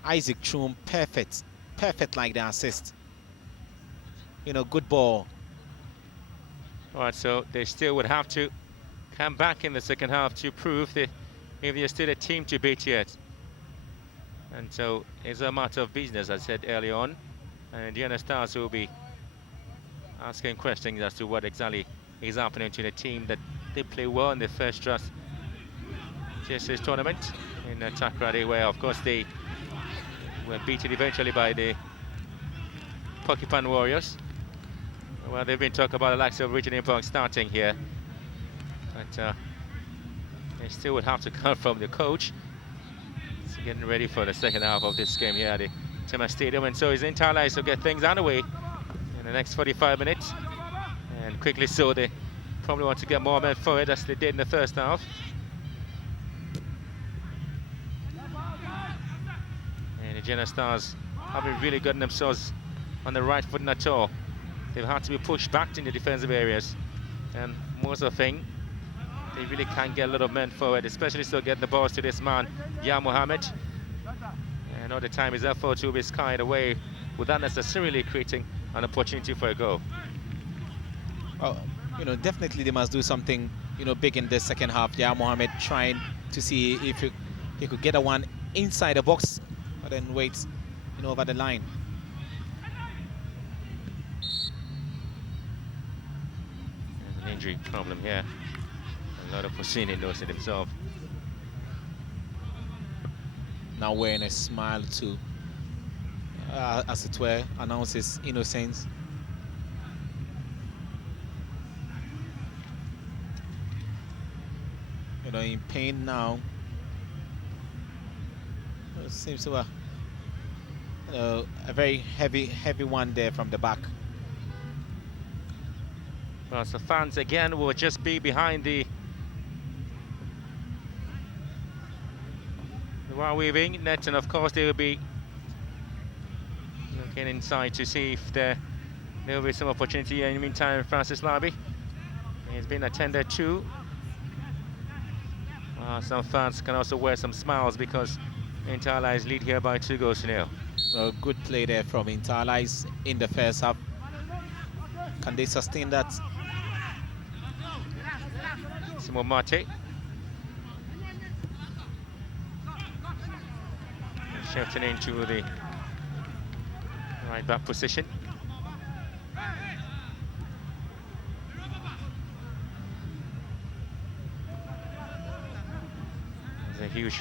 Isaac Chum, perfect like the assist. Good ball. All right, so they still would have to come back in the second half to prove that if they're still a team to beat yet. And so it's a matter of business, as I said earlier on. And Aduana Stars will be asking questions as to what exactly is happening to the team that they play well in the first trust this tournament in Takrady, where of course they were beaten eventually by the Porcupine Warriors. Well, they've been talking about the likes of Richard Impong starting here, but they still would have to come from the coach. So getting ready for the second half of this game here at the Tema Stadium, and so his Inter Allies to get things underway in the next 45 minutes. And quickly so, they probably want to get more men forward as they did in the first half. And the Aduana Stars haven't really gotten themselves on the right foot at all. They've had to be pushed back in the defensive areas. And most of the thing, they really can't get a lot of men forward, especially so get the balls to this man, Ya Mohammed. And all the time his effort will be skied away without necessarily creating an opportunity for a goal. Definitely they must do something, big in the second half. Yeah, Mohammed trying to see if he could get a one inside the box, but then wait, over the line. There's an injury problem here. A lot of Fosini knows it himself. Now wearing a smile to, as it were, announces innocence. In pain now. It seems to be a very heavy one there from the back. Well, so fans again will just be behind the while weaving net, and of course they will be looking inside to see if there will be some opportunity. In the meantime, Francis Larby has been attended to. Some fans can also wear some smiles because Inter lead here by 2-0. Good play there from Inter in the first half. Can they sustain that? Simon Mate. Shifting into the right back position. There's a huge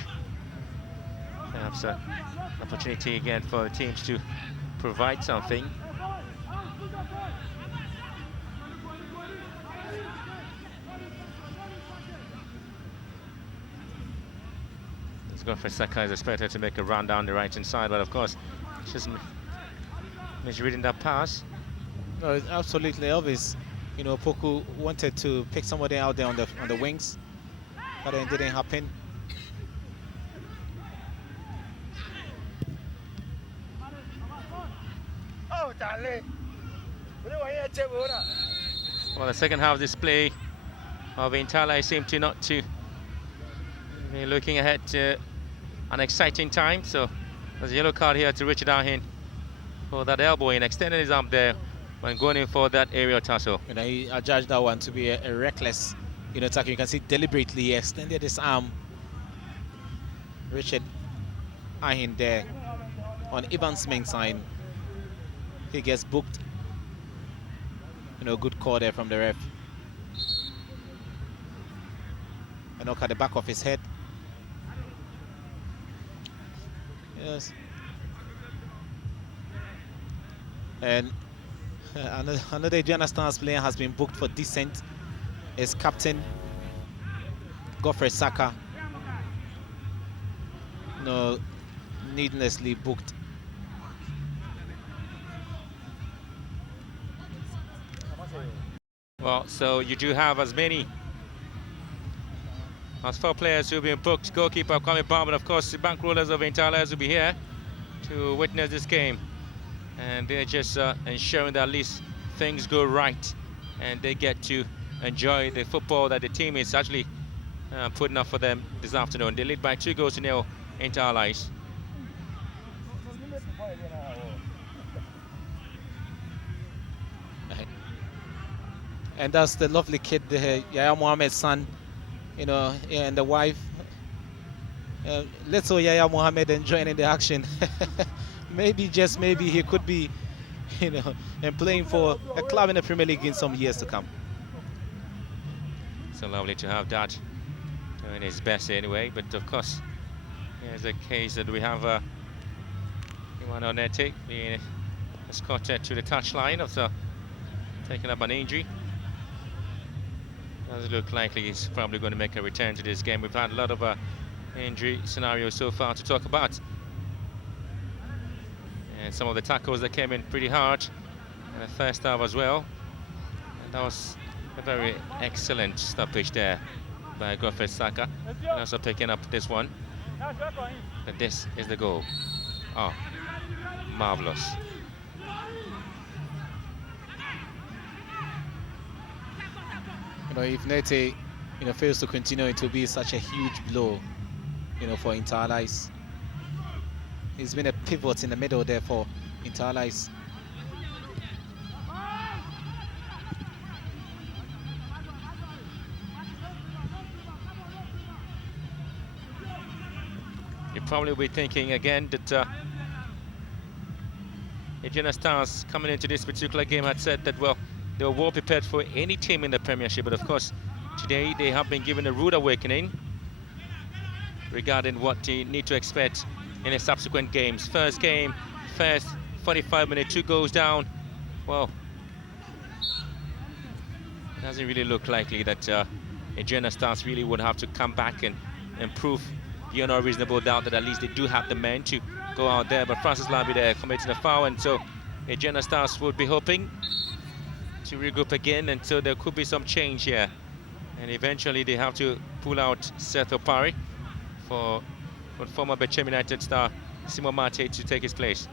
perhaps opportunity again for the teams to provide something. Saka is expected to make a run down the right-hand side, but of course, just misreading that pass. No, it's absolutely obvious. You know, Poku wanted to pick somebody out there on the wings, but then it didn't happen. Well, the second half display of Inter seemed to not to be looking ahead to an exciting time. So there's a yellow card here to Richard Ahin for that elbowing, extending his arm there when going in for that aerial tussle. And I judged that one to be a reckless, tackle. You can see deliberately he extended his arm. Richard Ahin there on Evans' main sign. He gets booked. Good call there from the ref. A knock at the back of his head. Yes. And another Aduana Stars player has been booked for dissent. Is captain Godfrey Saka. Needlessly booked. Well, so you do have as many as 4 players who have been booked. Goalkeeper Kwame Bob, and of course the bankrollers of Inter will be here to witness this game, and they're just ensuring that at least things go right and they get to enjoy the football that the team is actually putting up for them this afternoon. They lead by 2-0 Inter Allies. And that's the lovely kid, Yaya Mohammed's son, and the wife. Little Yaya Mohammed enjoying the action. Maybe, just maybe, he could be, and playing for a club in the Premier League in some years to come. So lovely to have Dad doing his best anyway, but of course, here's a case that we have Emmanuel Nete being escorted to the touchline after taking up an injury. Doesn't look likely he's probably going to make a return to this game. We've had a lot of injury scenarios so far to talk about. And some of the tackles that came in pretty hard in the first half as well. And that was a very excellent stoppage there by Godfrey Saka. And also picking up this one. But this is the goal. Oh, marvelous. If Nete, fails to continue, it will be such a huge blow, for Inter Allies. He's been a pivot in the middle there for Inter Allies. You probably will be thinking again that Aduana Stars coming into this particular game had said that, well, they were well prepared for any team in the Premiership, but of course today they have been given a rude awakening regarding what they need to expect in the subsequent games. First game, first 45 minutes, 2 goals down. Well, it doesn't really look likely that Aduana Stars really would have to come back and improve beyond a reasonable doubt that at least they do have the men to go out there. But Francis Larby there committing a foul, and so Aduana Stars would be hoping to regroup again, and so there could be some change here, and eventually they have to pull out Seth Opari for for former Bechem United star Simon Mate to take his place.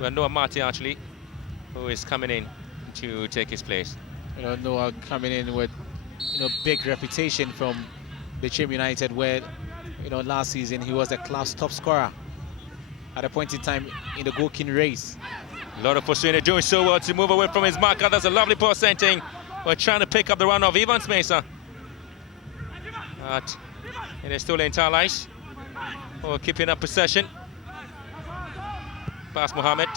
Well, Noah Mate actually, who is coming in to take his place. Noah coming in with big reputation from Bechem United, where last season he was the club's top scorer at a point in time in the goal-kicking race. A lot of Fosuene doing so well to move away from his marker. That's a lovely pass sent in. We're trying to pick up the run of Evans Mesa. But it is still Inter-Allies who are keeping up possession. Pass Mohammed.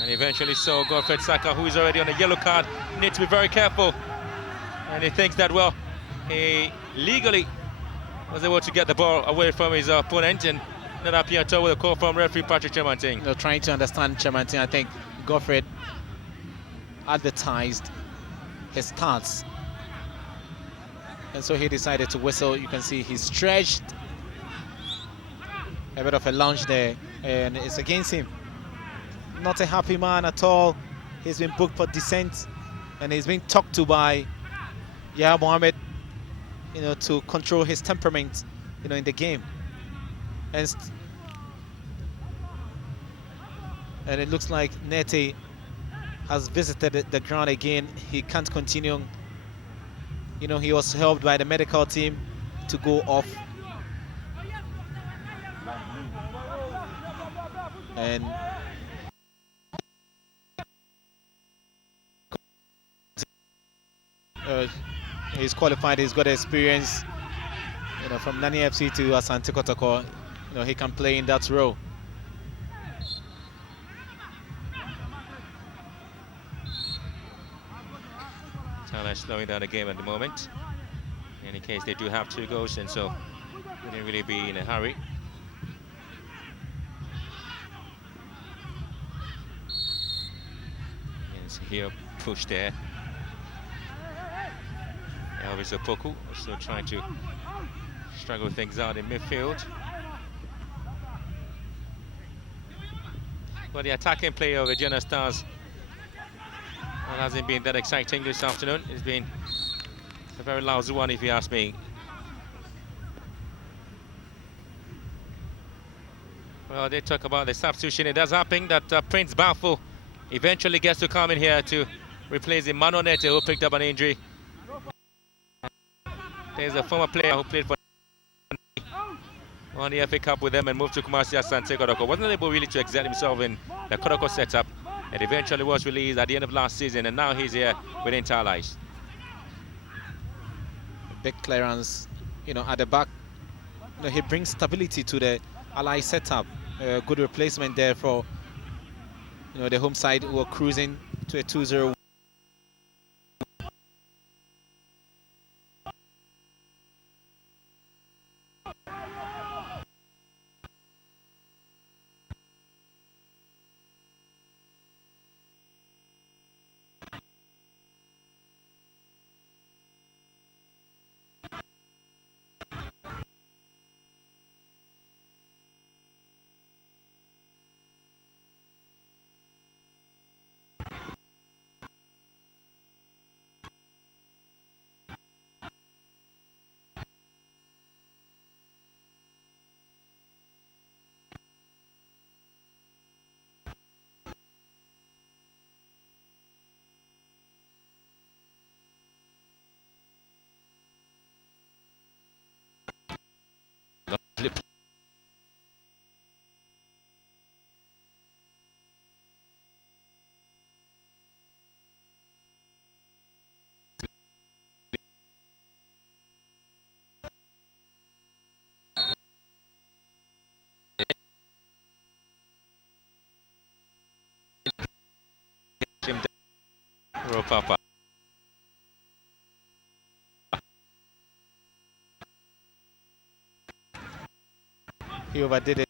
And eventually so Godfred Saka, who is already on a yellow card, needs to be very careful. And he thinks that, well, he legally was able to get the ball away from his opponent, and not appear at all with a call from referee Patrick Chemanting. Trying to understand Chemanting, I think Godfred advertised his stance, and so he decided to whistle. You can see he's stretched, a bit of a lunge there, and it's against him. Not a happy man at all. He's been booked for dissent, and he's been talked to by Yahya Mohammed, to control his temperament, in the game. And it looks like Nete has visited the ground again. He can't continue. He was helped by the medical team to go off. And he's qualified, he's got experience, from Nani FC to Asante Kotoko. He can play in that role. Tala slowing down the game at the moment. In any case, they do have 2 goals, and so they didn't really be in a hurry. Yes, here push there. Elvis Opoku still trying to struggle things out in midfield. Well, the attacking play of the Regina Stars hasn't been that exciting this afternoon. It's been a very lousy one, if you ask me. Well, they talk about the substitution. It does happen that Prince Bafo eventually gets to come in here to replace Emmanuel Nete, who picked up an injury. There's a former player who played for on the FA Cup with them and moved to Kumasi Asante Kodoko. Wasn't able really to exert himself in the Kodoko setup, and eventually was released at the end of last season, and now he's here with Inter-Allies. Big clearance, at the back. He brings stability to the Ally setup. Good replacement there for the home side, who are cruising to a 2-0. Papa. He overdid it.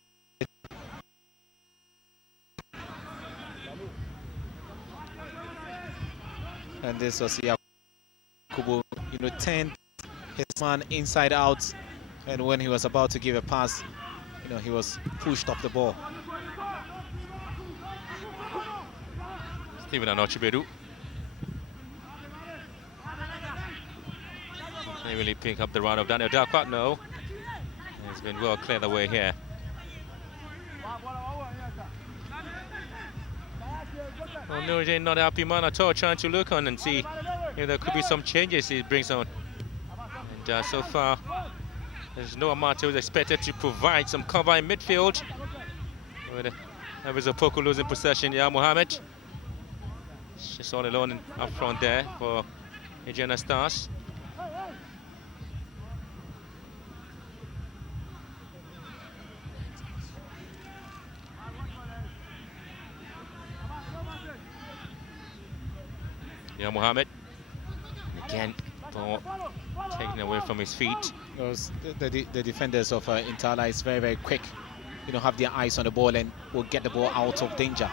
And this was Yakubu, turned his man inside out, and when he was about to give a pass, he was pushed off the ball. Stephen Anochibedu. They really pick up the run of Daniel Darquat. No, it's been well cleared away here. Oh, no, not a happy man at all, trying to look on and see if there could be some changes he brings on. And so far, there's no amount who is expected to provide some cover in midfield. There was a Poco losing possession, yeah, Mohamed. Just all alone up front there for Aduana Stars. Yeah, Mohamed. Again, ball taken away from his feet. The defenders of Intala is very, very quick. You know, have their eyes on the ball and will get the ball out of danger.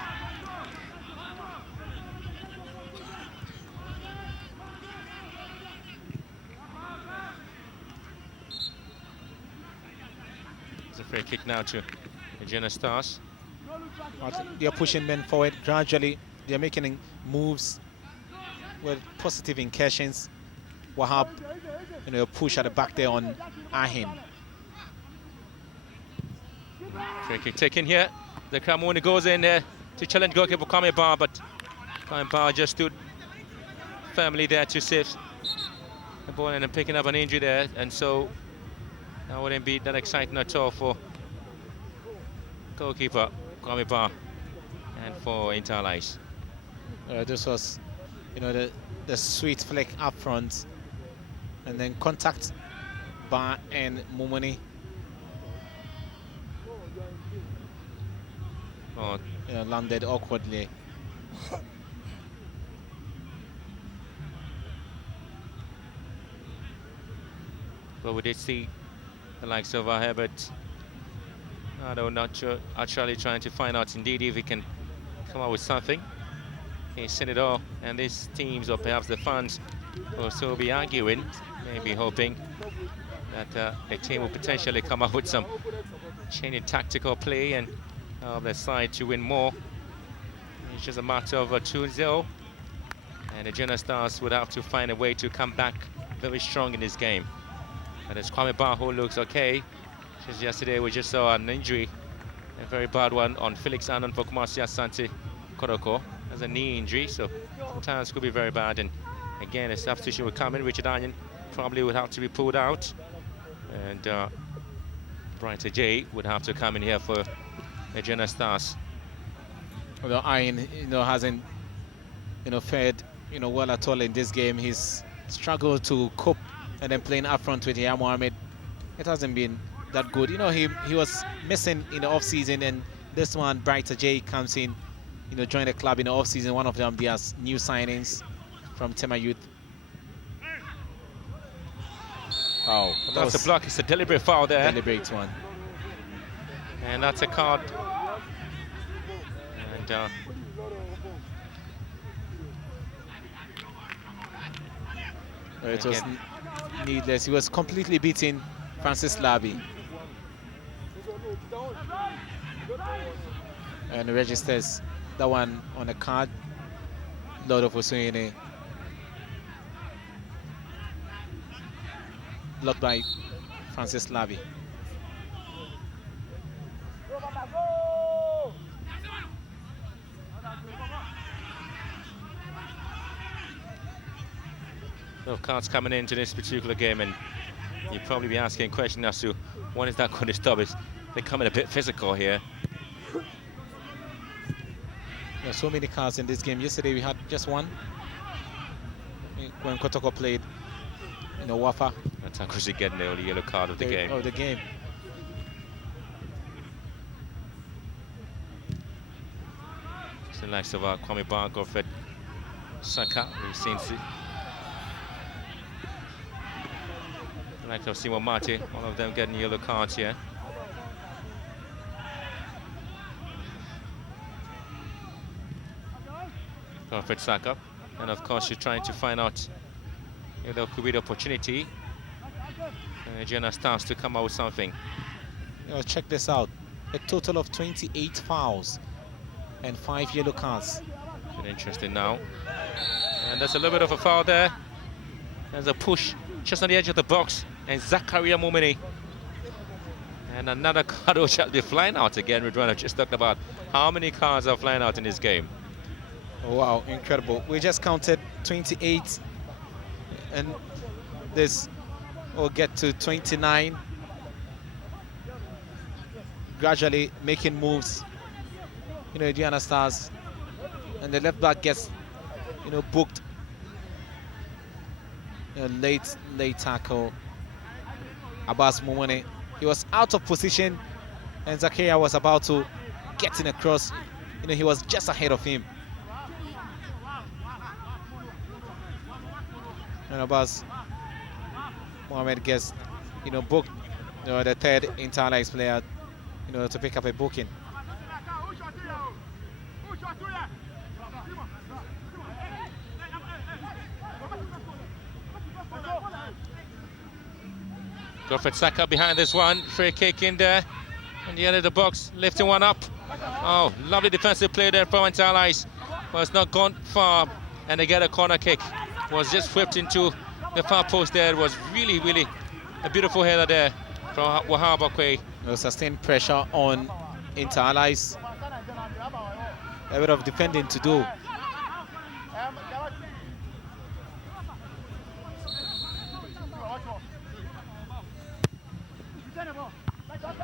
It's a free kick now to Aduana Stars. They are pushing men forward gradually. They are making moves with positive incursions. Wahab, you know, push at the back there on Ahin. Free kick taken here. The Kramoni goes in there to challenge goalkeeper Kwame Bar, but Kwame Bar just stood firmly there to save the ball and picking up an injury there, and so that wouldn't be that exciting at all for goalkeeper Kwame Bar and for Interlice. This was, you know, the sweet flick up front, and then contact Bar and Mumoni. Oh, you know, landed awkwardly. Well, we did see the likes of Herbert. I don't know, not sure, actually trying to find out indeed if he can come up with something. He's seen it all, and these teams, or perhaps the fans, will still be arguing, maybe hoping that a team will potentially come up with some change in tactical play and their side to win more. It's just a matter of 2-0, and the Aduana Stars would have to find a way to come back very strong in this game. And it's Kwame Bar who looks okay. Just yesterday we just saw an injury, a very bad one on Felix Anon for Kumasi Asante Kodoko. That's a knee injury, so sometimes could be very bad. And again, a substitution will come in. Richard Anyon probably would have to be pulled out, and Brighter J would have to come in here for the Aduana Stars. Although Ayin, you know, hasn't, you know, fared, you know, well at all in this game. He's struggled to cope, and then playing up front with Yahya Mohamed, it hasn't been that good. You know, he was missing in the off season, and this one, Brighter J, comes in, you know, joined the club in the off season. One of them, their new signings from Tema Youth. Oh, that's a block. It's a deliberate foul there. Deliberate one. And that's a card. And it was needless. He was completely beating Francis Labi. And registers that one on a card. Lord of Osuine. Blocked by Francis Labi. of cards coming into this particular game, and you'd probably be asking a question as to when is that going to stop? It's becoming a bit physical here. Yeah, so many cards in this game. Yesterday we had just one when Kotoko played, you know, Wafa. That's how Kusi getting the only yellow card of the game. Of the game. So the likes of Kwame Bar, Godfred Saka, we've seen the likes of Simon Mate, all of them getting yellow cards here. Godfred Saka, and of course you're trying to find out if there could be the opportunity. Aduana Stars to come out with something. You know, check this out. A total of 28 fouls and 5 yellow cards. Been interesting now. And there's a little bit of a foul there. There's a push just on the edge of the box, and Zakaria Mumini. And another card which will be flying out again. Aduana just talked about how many cards are flying out in this game. Oh, wow, incredible. We just counted 28, and this will get to 29. Gradually making moves, Aduana Stars, and the left back gets, booked. Late tackle. Abbas Mumone, he was out of position, and Zakaria was about to get in across. He was just ahead of him. And Abbas Mohamed gets, booked, the third Inter player, to pick up a booking. Wilfred Saka behind this one, free kick in there, and the end of the box, lifting one up. Oh, lovely defensive play there from Inter Allies. Well, it's not gone far, and they get a corner kick. Was just whipped into the far post there. It was really, really a beautiful header there from Wahab Akwe. Sustained pressure on Inter Allies. A bit of defending to do.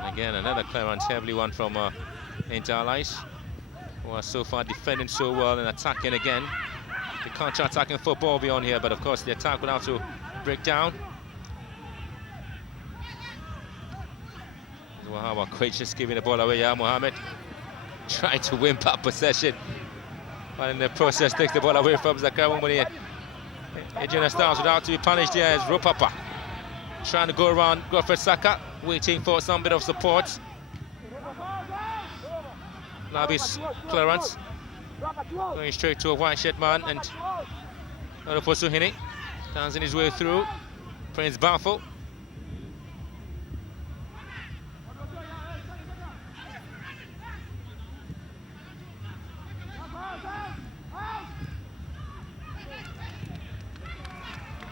Again, another clearance, heavily one from Inter Allies, who are so far defending so well and attacking again. The counter-attacking football beyond here, but of course the attack will have to break down. Wahab Akwe just giving the ball away. Yeah, Mohamed trying to win back possession, but in the process takes the ball away from Zakaria Mumuni. Aduana Stars would have to be punished here as Ropapa trying to go around Wilfred Saka, waiting for some bit of support. Labi's clearance going straight to a white shirt man, and Suhini dancing his way through. Prince Bafo.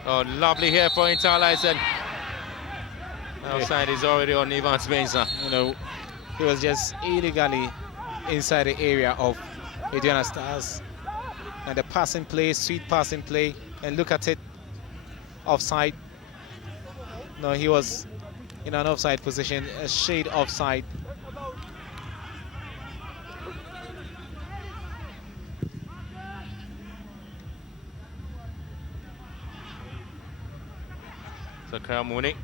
Oh, lovely here for Inter Allies, and outside is already on Ivan Spencer. He was just illegally inside the area of Aduana Stars. And the passing play, sweet passing play, and look at it, offside. No, he was in an offside position, a shade offside. Zakaria Mumuni.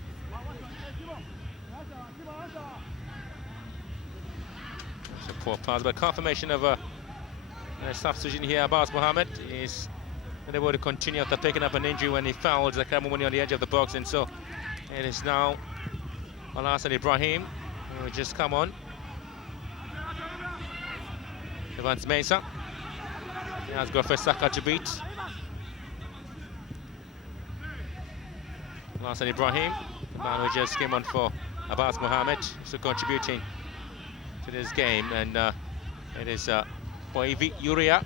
It's a poor pass, but confirmation of a substitution here. Abbas Mohamed is able to continue after picking up an injury when he fouled Zakaria Mumuni on the edge of the box, and so it is now Al-Hassan Ibrahim who will just come on. Evans Mensah. He has got for Saka to beat. Al-Hassan Ibrahim, the man who just came on for Abbas Mohamed, so contributing to this game, and it is Boivi Uria,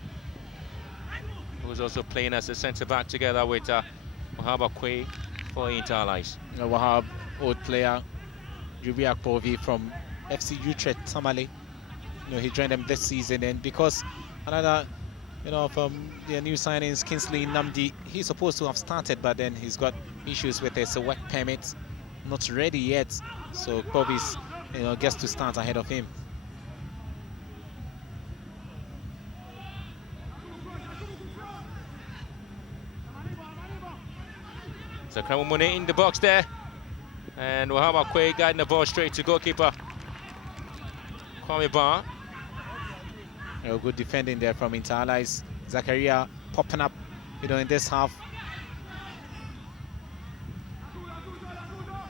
who is also playing as a centre-back together with Wahab Akwe for Inter Allies. Wahab, old player, Yubiak Bovi from FC Utrecht Tamale. He joined them this season, and because another, from their new signings, Kingsley Namdi, he's supposed to have started, but then he's got issues with his work permit, not ready yet. So Bovi's, gets to start ahead of him. Zakaria Mumuni in the box there, and Wahab Akwe guiding the ball straight to goalkeeper Kwame Bar. Good defending there from Inter Allies. Zakaria popping up, in this half.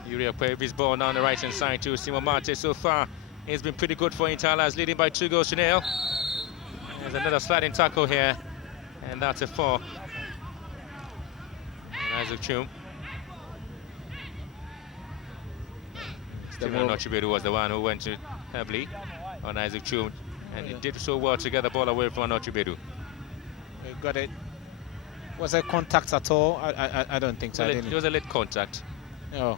Uria Akwe his ball down the right hand side to Simon Mate. So far, it's been pretty good for Inter Allies, leading by 2-0. There's another sliding tackle here, and that's a 4. And Isaac Chum. Stephen Anochibedu was the one who went to heavily on Isaac Chum, and he did so well to get the ball away from Anochibedu. Got it. Was there contact at all? I don't think so. I There didn't. was a little contact. Oh.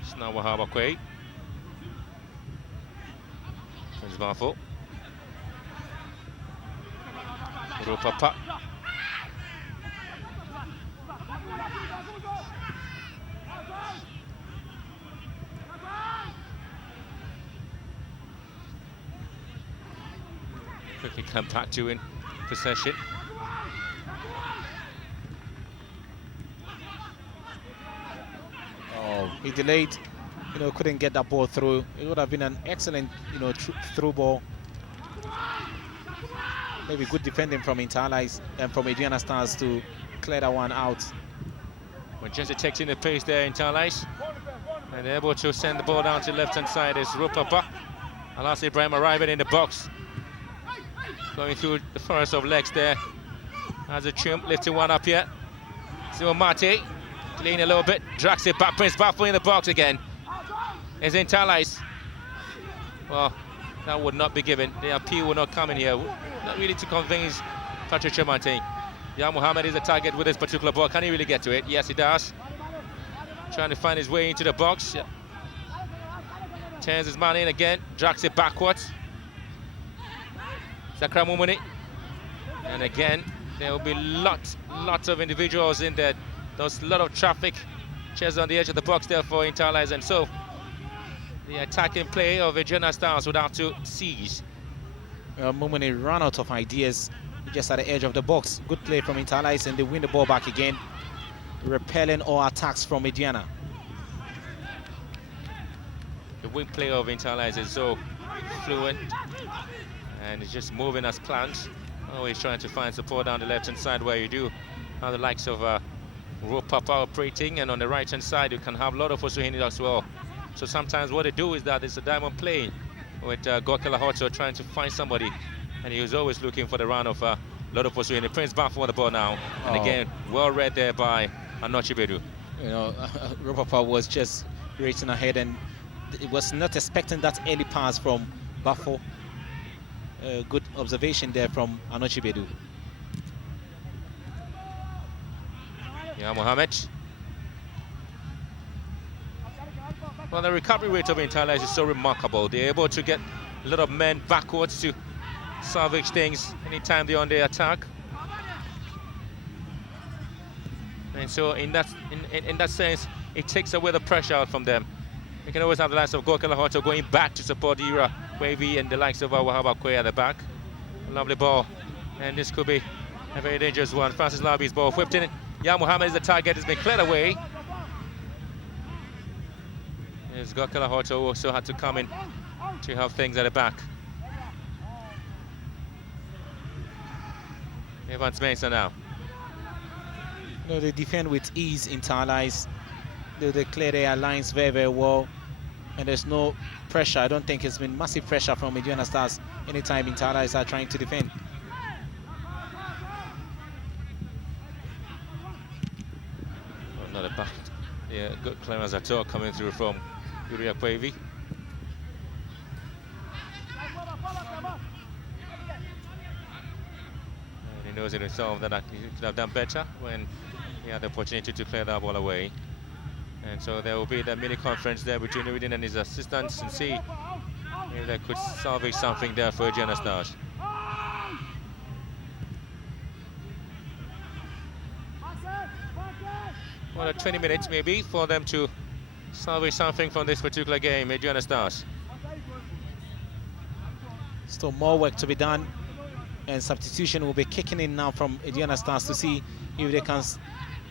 It's now Wahaba Quay. Prince Bafo. Ropapa. Quickly come back to in possession. Oh, he delayed. Couldn't get that ball through. It would have been an excellent, through ball. Maybe good defending from Interlice and from Aduana Stars to clear that one out. Well, just detecting the pace there in Interlice. And able to send the ball down to the left-hand side is Ropapa. Alas Ibrahim arriving in the box. Going through the forest of legs there. As a chump lifting one up here. Simo Mate, clean a little bit, drags it back, Prince Bafo in the box again. Is Interlice. Well, that would not be given. The appeal will not come in here. Not really to convince Patricia Mate. Jan Mohammed is the target with this particular ball. Can he really get to it? Yes, he does. Trying to find his way into the box. Yeah. Turns his man in again, drags it backwards. Zakra Mumuni. And again, there will be lots of individuals in there. There's a lot of traffic. Chairs on the edge of the box there for Interlice, and so the attacking play of Aduana Stars would have to cease. Mumuni ran out of ideas just at the edge of the box. Good play from Interlice, and they win the ball back again, repelling all attacks from Aduana. The wing play of Interlice is so fluent, and it's just moving as planned. Always trying to find support down the left-hand side where you do have the likes of Ropapa operating, and on the right-hand side you can have a lot of Osuhini as well. So sometimes what they do is that it's a diamond play with Gokela Hoto trying to find somebody, and he was always looking for the run of Lotto Osuhini. Prince Bafo on the ball now, and again, well read there by Anochi Bedu. Ropapa was just racing ahead, and it was not expecting that early pass from Bafo. Good observation there from Anochi Bedu. Yeah, Mohammed. Well, the recovery rate of Interlice is so remarkable. They're able to get a lot of men backwards to salvage things anytime they're on the attack. And so in that sense, it takes away the pressure out from them. You can always have the likes of Gokela Hoto going back to support Ira Wavy and the likes of Wahaba Quay at the back. A lovely ball, and this could be a very dangerous one. Francis Labi's ball whipped in. Jan Mohammed is the target, has been cleared away. There's Gokela Hoto, who also had to come in to help things at the back. Evans Mensah now. They defend with ease in Interlice. They clear their lines very, very well, and there's no pressure. I don't think it's been massive pressure from Aduana Stars anytime Interlice are trying to defend. Oh, not a bad, yeah, good clearance at all coming through from Uriah Quavy. And he knows in himself that he could have done better when he had the opportunity to clear that ball away. And so there will be the mini conference there between Nuruddin and his assistants, and see if they could salvage something there for Aduana Stars. Well, 20 minutes maybe for them to salvage something from this particular game, Aduana Stars. Still more work to be done, and substitution will be kicking in now from Aduana Stars to see if they can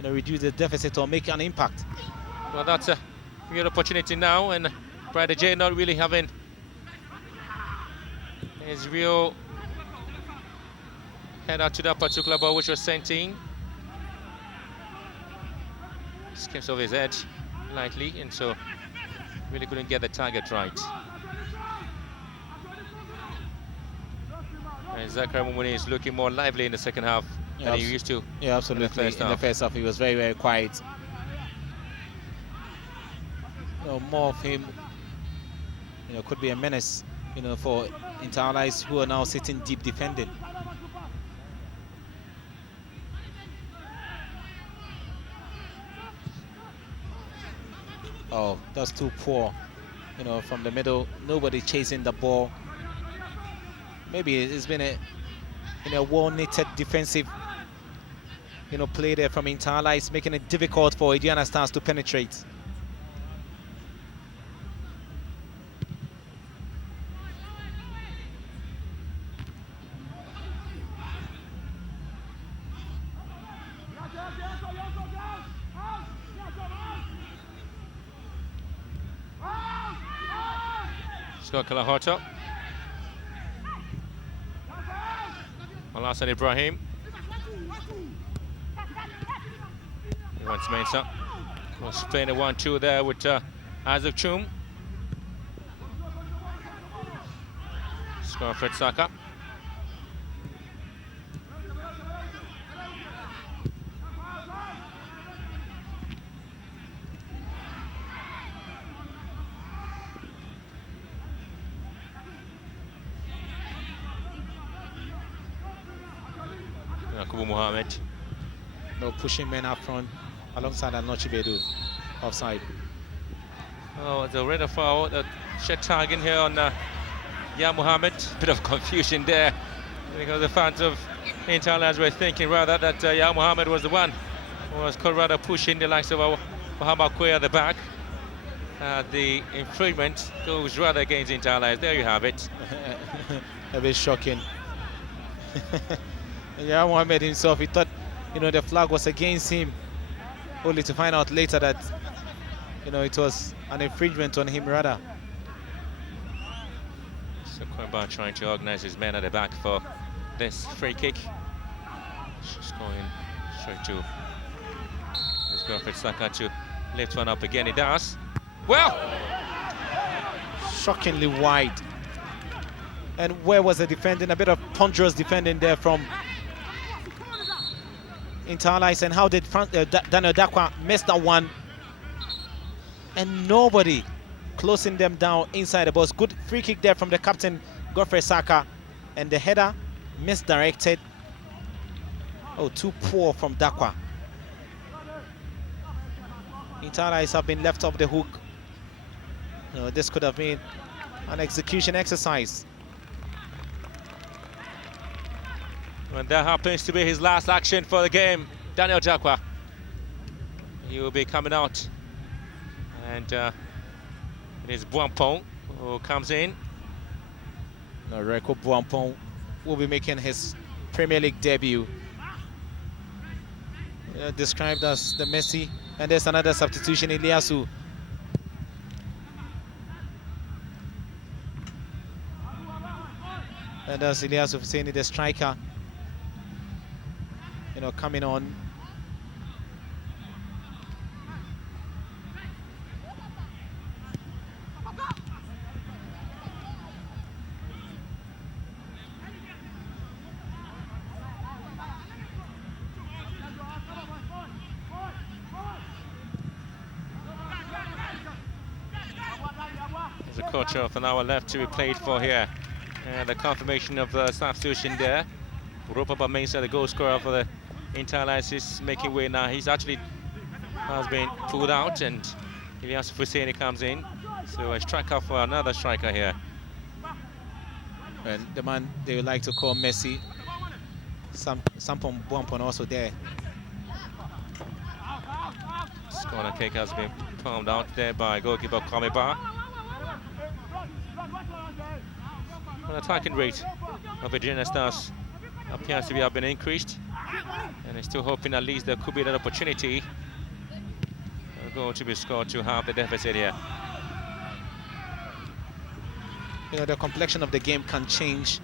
reduce the deficit or make an impact. Well, that's a real opportunity now, and Brother J not really having his real head out to that particular ball which was sent in. Skips off his edge lightly, and so really couldn't get the target right. And Zakra Mumuni is looking more lively in the second half than he used to. Yeah, absolutely. In the first half, he was very, very quiet. More of him, could be a menace for Inter Allies, who are now sitting deep defending. Oh, that's too poor. From the middle, nobody chasing the ball. Maybe it's been a well-knitted defensive play there from Inter Allies, making it difficult for Aduana Stars to penetrate. Scott Kalahoto. Alassane Ibrahim. He wants Mensah. Was playing a 1-2 there with Isaac Chum. Scorfred Saka. Yakubu Mohammed. No pushing men up front alongside Anochibedu. Offside. Oh, the red foul that shed tagging here on Ya Mohammed. Bit of confusion there because the fans of Inter Allies were thinking rather that Ya Mohammed was the one who was rather pushing the likes of Muhammad Kwe at the back. The infringement goes rather against Inter Allies. There you have it. A bit shocking. Ya Mohammed himself, he thought the flag was against him, only to find out later that it was an infringement on him rather. So Kwemba trying to organize his men at the back for this free kick. Just going straight to his girlfriend Saka to lift one up again. He does. Well, shockingly wide. And where was the defending? A bit of ponderous defending there from Inter Allies. And how did Daniel Dakwa miss that one? And nobody closing them down inside the box. Good free kick there from the captain, Godfrey Saka. And the header misdirected. Oh, too poor from Dakwa. Inter Allies have been left off the hook. This could have been an execution exercise. And that happens to be his last action for the game, Daniel Dakwa. He will be coming out. And it is Buampong who comes in. Reko Buampong will be making his Premier League debut. Described as the Messi. And there's another substitution, Iliasu. And that's Iliasu Husseini, the striker. Coming on. There's a quarter of an hour left to be played for here. And the confirmation of the substitution there. Rupa Bamensah, the goal scorer for the Inter Allies, is making way now. He's actually has been pulled out, and Ilyas Husseini comes in. So a striker for another striker here. And the man they would like to call Messi, Sampon Buampong also there. This corner kick has been palmed out there by goalkeeper Kwameba. An attacking rate of Aduana Stars appears to have been increased, and they're still hoping at least there could be an opportunity. A goal to be scored to halve the deficit here. The complexion of the game can change.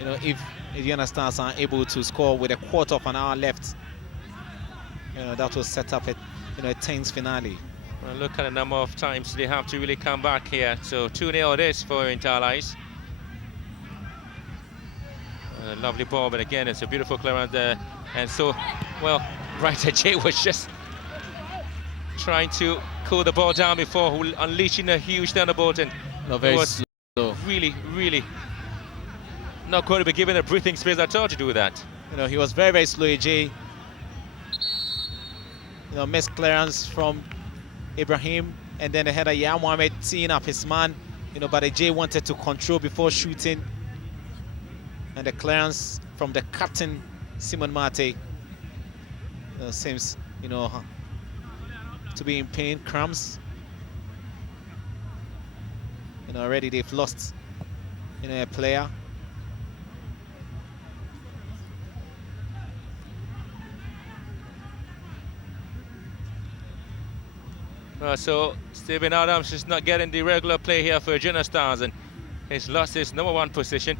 If Aduana Stars are able to score with a quarter of an hour left, that will set up a tense finale. Well, look at the number of times they have to really come back here. So 2-0 it is for Inter Allies. A lovely ball, but again, it's a beautiful clearance there. And so, well, Brighter J was just trying to cool the ball down before unleashing a huge thunderbolt, and very slow. really, really not going to be given a breathing space at all to do that. You know, he was very, very slow, AJ. You know, missed clearance from Ibrahim, and then the header, Yaya Mohammed teeing up his man. You know, but AJ wanted to control before shooting. And the clearance from the captain, Simon Mate, seems, you know, to be in pain, cramps. You know, already they've lost, you know, a player. So Stephen Adams is not getting the regular play here for Junior Stars, and he's lost his #1 position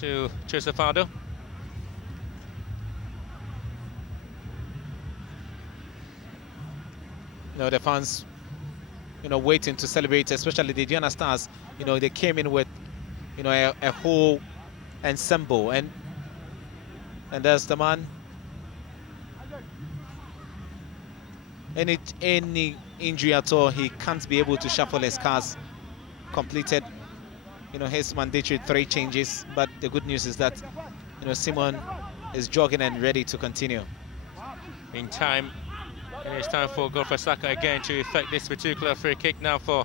to Chusafado. You know, the fans, you know, waiting to celebrate, especially the Junior Stars. You know, they came in with, you know, a whole ensemble, and there's the man. Any injury at all, he can't be able to shuffle his cars. Completed, you know, his mandatory 3 changes, but the good news is that, you know, Simon is jogging and ready to continue. In time, and it's time for Godfrey Saka again to effect this particular free kick now for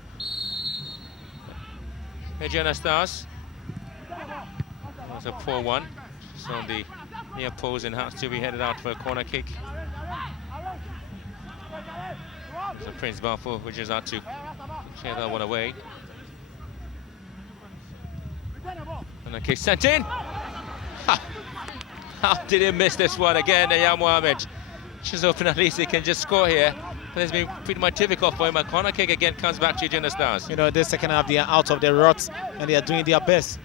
Junior Stars. That was a poor one. So the near post and has to be headed out for a corner kick. So Prince Balfour, which is out to clear that one away. And the kick sent in. How did he miss this one again, Yaya Mohammed? Just hoping at least he can just score here. But it's been pretty much difficult for him. A corner kick again comes back to Junior Stars. You know, this second half, they are out of their ruts and they are doing their best.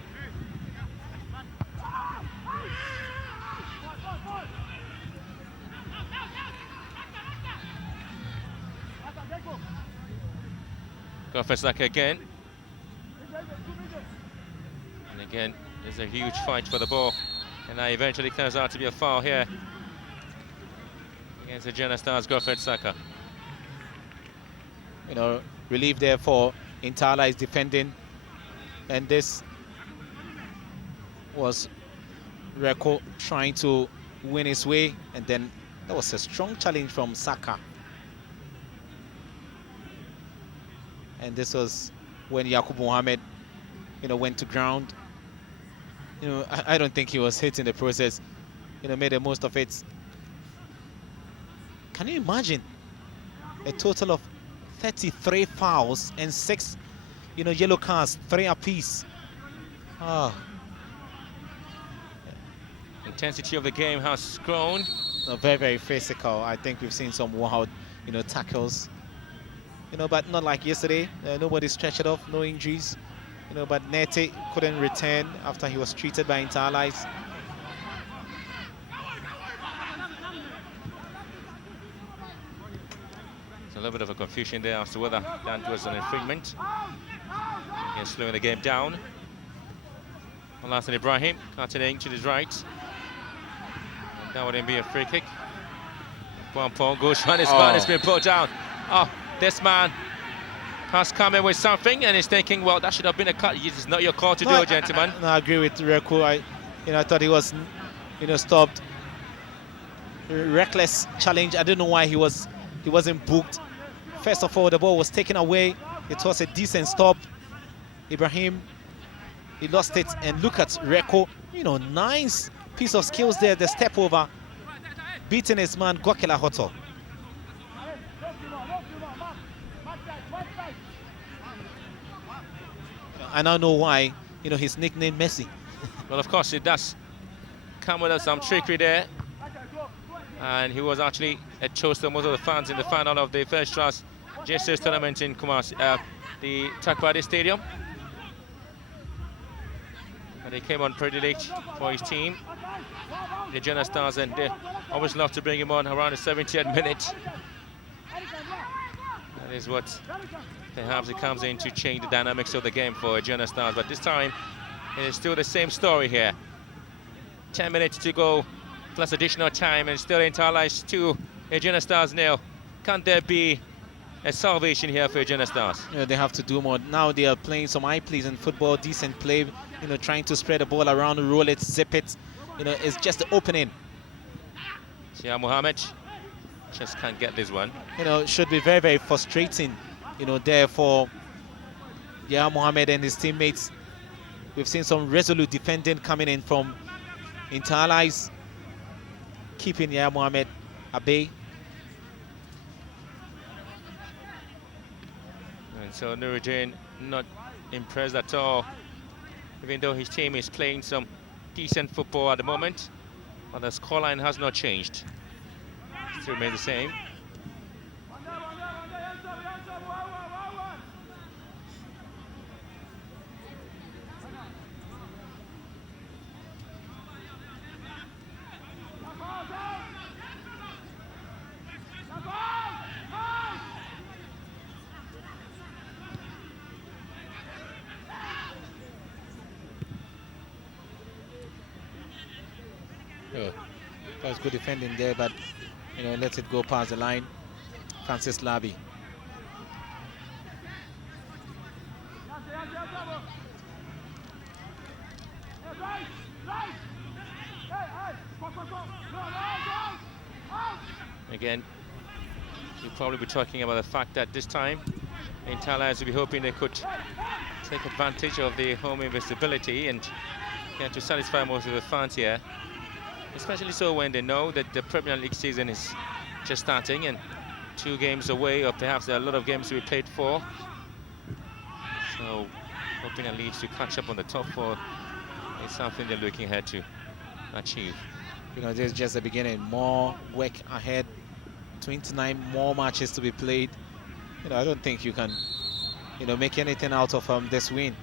Godfrey Saka again. And again, there's a huge fight for the ball. And now eventually turns out to be a foul here against the Junior Stars, Godfrey Saka. You know, relief there for Intala is defending. And this was Reko trying to win his way. And then that was a strong challenge from Saka. And this was when Yakubu Mohammed, you know, went to ground. You know, I don't think he was hit in the process. You know, made the most of it. Can you imagine a total of 33 fouls and 6, you know, yellow cards, 3 apiece? Ah. Intensity of the game has grown. Very, very physical. I think we've seen some wild, you know, tackles. You know, but not like yesterday. Nobody stretched it off, no injuries. You know, but Nete couldn't return after he was treated by Interallies. There's a little bit of a confusion there as to whether that was an infringement. Again, slowing the game down. Alassane Ibrahim cutting to his right. And that wouldn't be a free kick. One Paul goes on his man, has been put down. Oh, this man has come in with something and is thinking, well, that should have been a cut. It's not your call to do, gentlemen. I agree with Reku. I thought he was, you know, stopped. Reckless challenge. I don't know why he wasn't booked. First of all, the ball was taken away. It was a decent stop. Ibrahim, he lost it, and look at Reku. You know, nice piece of skills there. The step over, beating his man Gokela Hoto. I now know why, you know, his nickname Messi. Well, of course, it does come with some trickery there. And he was actually a toast to most of the fans in the final of the first class JSS tournament in Kumasi, the Takoradi Stadium. And he came on pretty late for his team, the Junior Stars, and they always love to bring him on around the 70th minute. That is what perhaps it comes in to change the dynamics of the game for Junior Stars. But this time, it is still the same story here. 10 minutes to go, plus additional time, and still Interallies 2, Junior Stars 0. Can there be a salvation here for Aduana Stars. You know, they have to do more. Now they are playing some eye-pleasing football, decent play, you know, trying to spread the ball around, roll it, zip it. You know, it's just the opening. Shia Mohammed just can't get this one. You know, it should be very, very frustrating, you know, there for Mohammed and his teammates. We've seen some resolute defending coming in from Inter Allies, keeping Mohammed at bay. And so Nuruddin not impressed at all, even though his team is playing some decent football at the moment. But the scoreline has not changed. Still remains the same. Oh, that was good defending there, but you know, let it go past the line. Francis Labi. Again, you'll probably be talking about the fact that this time Inter Allies will be hoping they could take advantage of the home invisibility and get to satisfy most of the fans here. Especially so when they know that the Premier League season is just starting and 2 games away, or perhaps there are a lot of games to be played for. So hoping that Leeds to catch up on the top 4 is something they're looking ahead to achieve. You know, this is just the beginning. More work ahead. 29 more matches to be played. You know, I don't think you can, you know, make anything out of this win.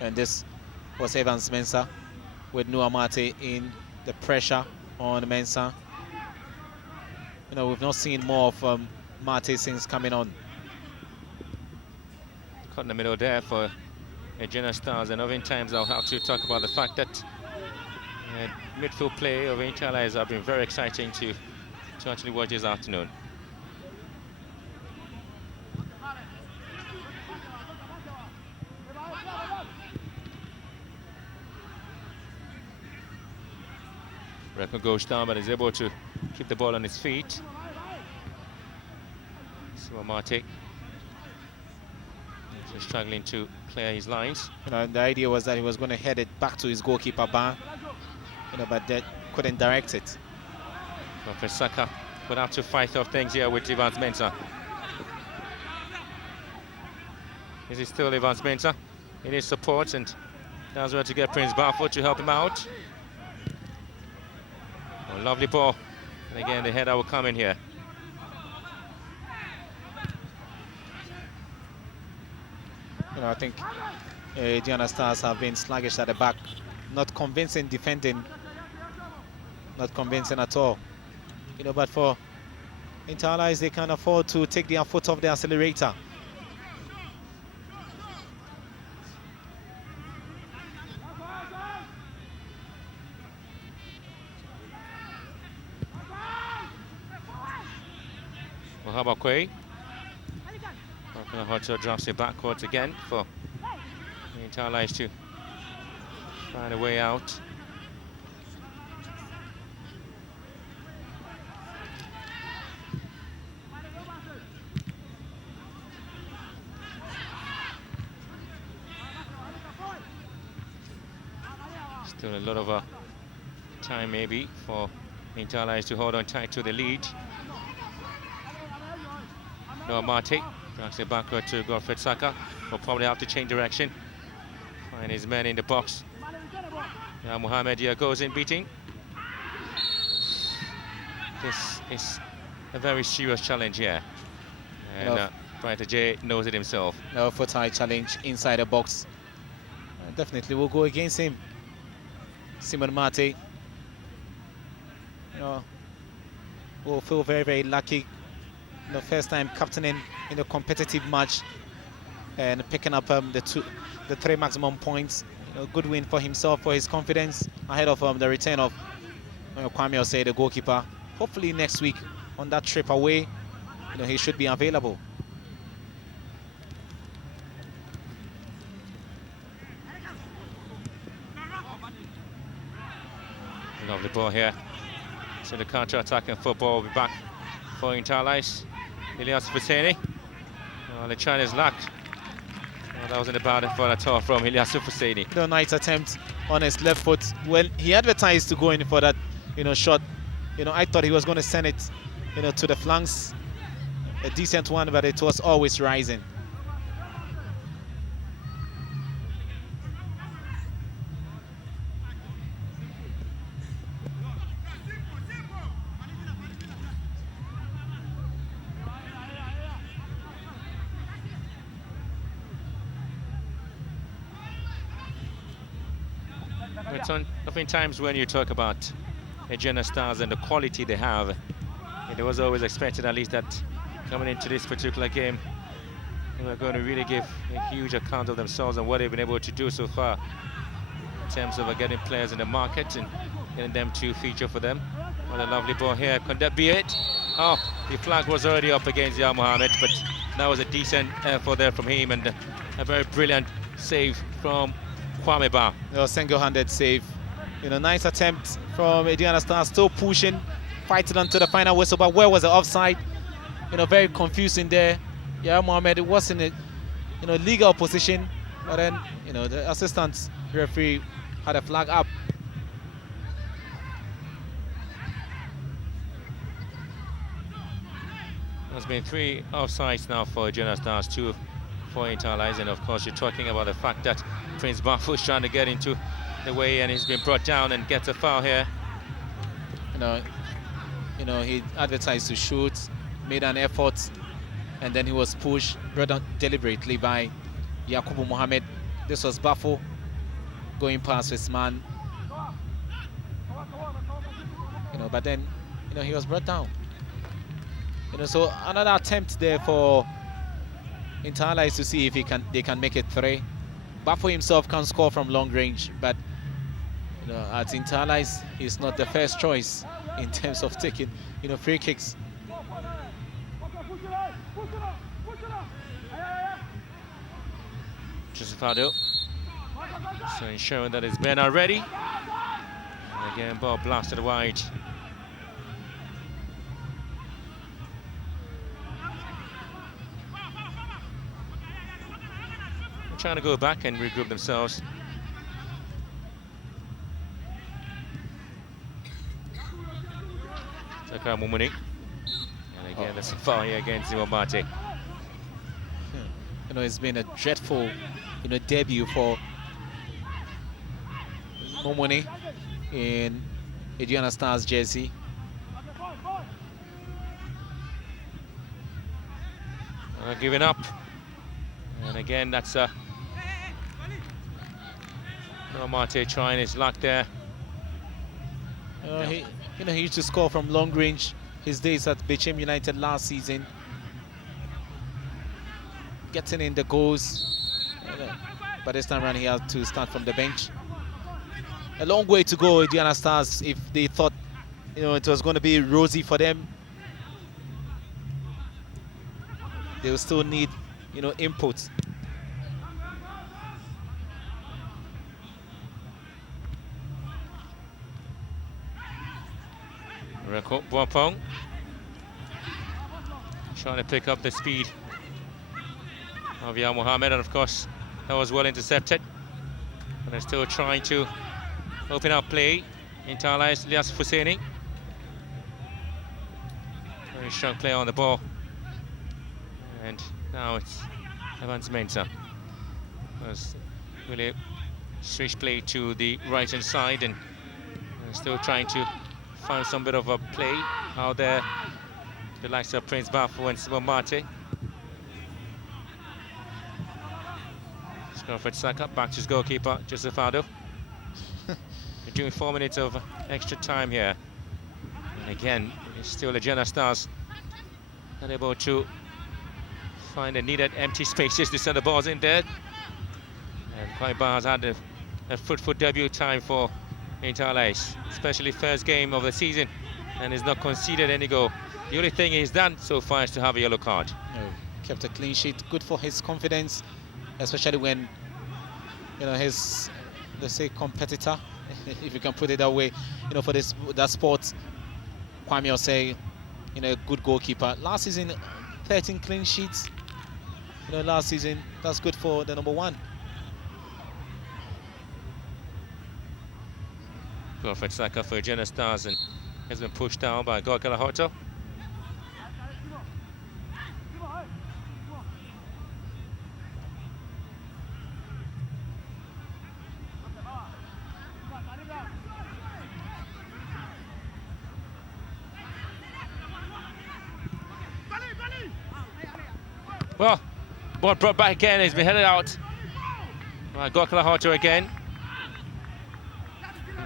And this was Evans Mensah with Noah Mate in the pressure on Mensah. You know, we've not seen more of Mate since coming on. Caught in the middle there for Aduana Stars, and oftentimes I'll have to talk about the fact that midfield play of Inter Allies have been very exciting to actually watch this afternoon. Record goes down, but is able to keep the ball on his feet. So Mate is struggling to clear his lines. You know, the idea was that he was going to head it back to his goalkeeper bar, you know, but that couldn't direct it. So Saka would have to fight off things here with Evans Mensah. Is it still Evans Mensah? He needs support, and that's where to get Prince Barfoot to help him out. Oh, lovely ball. And again, the header will come in here. You know, I think Aduana Stars have been sluggish at the back, not convincing defending, not convincing at all. You know, but for Inter Allies, they can afford to take their foot off the accelerator. Well, how about Quay? Hoto drops it backwards again for the Inter Allies to find a way out. Still a lot of time maybe for Inter Allies to hold on tight to the lead. Noah Mate drops it backward to Godfred Saka. Will probably have to change direction. Find his men in the box. Now Mohamed here goes in beating. This is a very serious challenge here. And Brighter J knows it himself. No foot-high challenge inside the box. Definitely will go against him. Simon Mate, you know, will feel very, very lucky. The first time captaining in a competitive match and picking up the 3 maximum points. You know, good win for himself, for his confidence ahead of the return of Kwame will say the goalkeeper. Hopefully next week on that trip away, he should be available. Lovely ball here. So the counter-attacking football will be back for Interlice. Ilyas Fuseni. The Chinese luck. That wasn't a bad effort at all from Ilyas Fuseni. Nice attempt on his left foot. When he advertised to go in for that, shot, I thought he was going to send it, to the flanks. A decent one, but it was always rising. Oftentimes when you talk about Aduana Stars and the quality they have, it was always expected at least that coming into this particular game, they were going to really give a huge account of themselves and what they've been able to do so far in terms of getting players in the market and getting them to feature for them. What a lovely ball here. Could that be it? Oh, the flag was already up against Yao Mohammed, but that was a decent effort there from him and a very brilliant save from Kwame Ba. Single-handed save. Nice attempt from Aduana Stars, still pushing, fighting onto the final whistle, but where was the offside? Very confusing there. Yeah, Mohammed, it was in a legal position, but then, the assistant referee had a flag up. There's been 3 offsides now for Aduana Stars, 2 for Interlice, and of course you're talking about the fact that Prince Bafu is trying to get into the way and he's been brought down and gets a foul here. He advertised to shoot, made an effort, and then he was pushed, brought down deliberately by Yakubu Mohammed. This was Bafu going past his man. But then, he was brought down. So another attempt there for Interlice to see if they can make it 3. Bafu himself can score from long range, but at Interlice, he's not the first choice in terms of taking, free kicks. Josefado. So ensuring that his men are ready. And again, ball blasted wide. They're trying to go back and regroup themselves. Mumuni. And again, that's a foul here against Zimbabwe. It's been a dreadful, debut for Mumuni in Aduana Stars jersey. Giving up. And again, that's Mate trying his luck there. He used to score from long range his days at Bechem United last season. Getting in the goals. But this time around he had to start from the bench. A long way to go, Aduana Stars, if they thought it was going to be rosy for them. They will still need input. Buapong trying to pick up the speed of Yao Mohammed, and of course that was well intercepted. And they're still trying to open up play. Interlice Ilyas Fuseni. Very strong player on the ball. And now it's Evans Mensah. Was really switch play to the right hand side and still trying to find some bit of a play out there. The likes of Prince Bafu and Simon Mate. Scunford Saka back to his goalkeeper, Josefado. We're doing 4 minutes of extra time here. And again, it's still Aduana Stars unable to find the needed empty spaces to send the balls in there. And Kwaiba has had a fruitful debut time for Interlace, especially first game of the season, and has not conceded any goal. The only thing he's done so far is to have a yellow card. No, kept a clean sheet. Good for his confidence, especially when his, let's say, competitor, if you can put it that way, for that sport. Kwame will say, good goalkeeper. Last season, 13 clean sheets. Last season, that's good for the number one. Perfect Saka for Jenna Stars and has been pushed down by Gorkalahoto. Well, ball brought back again, he's been headed out by Gorkalahoto again.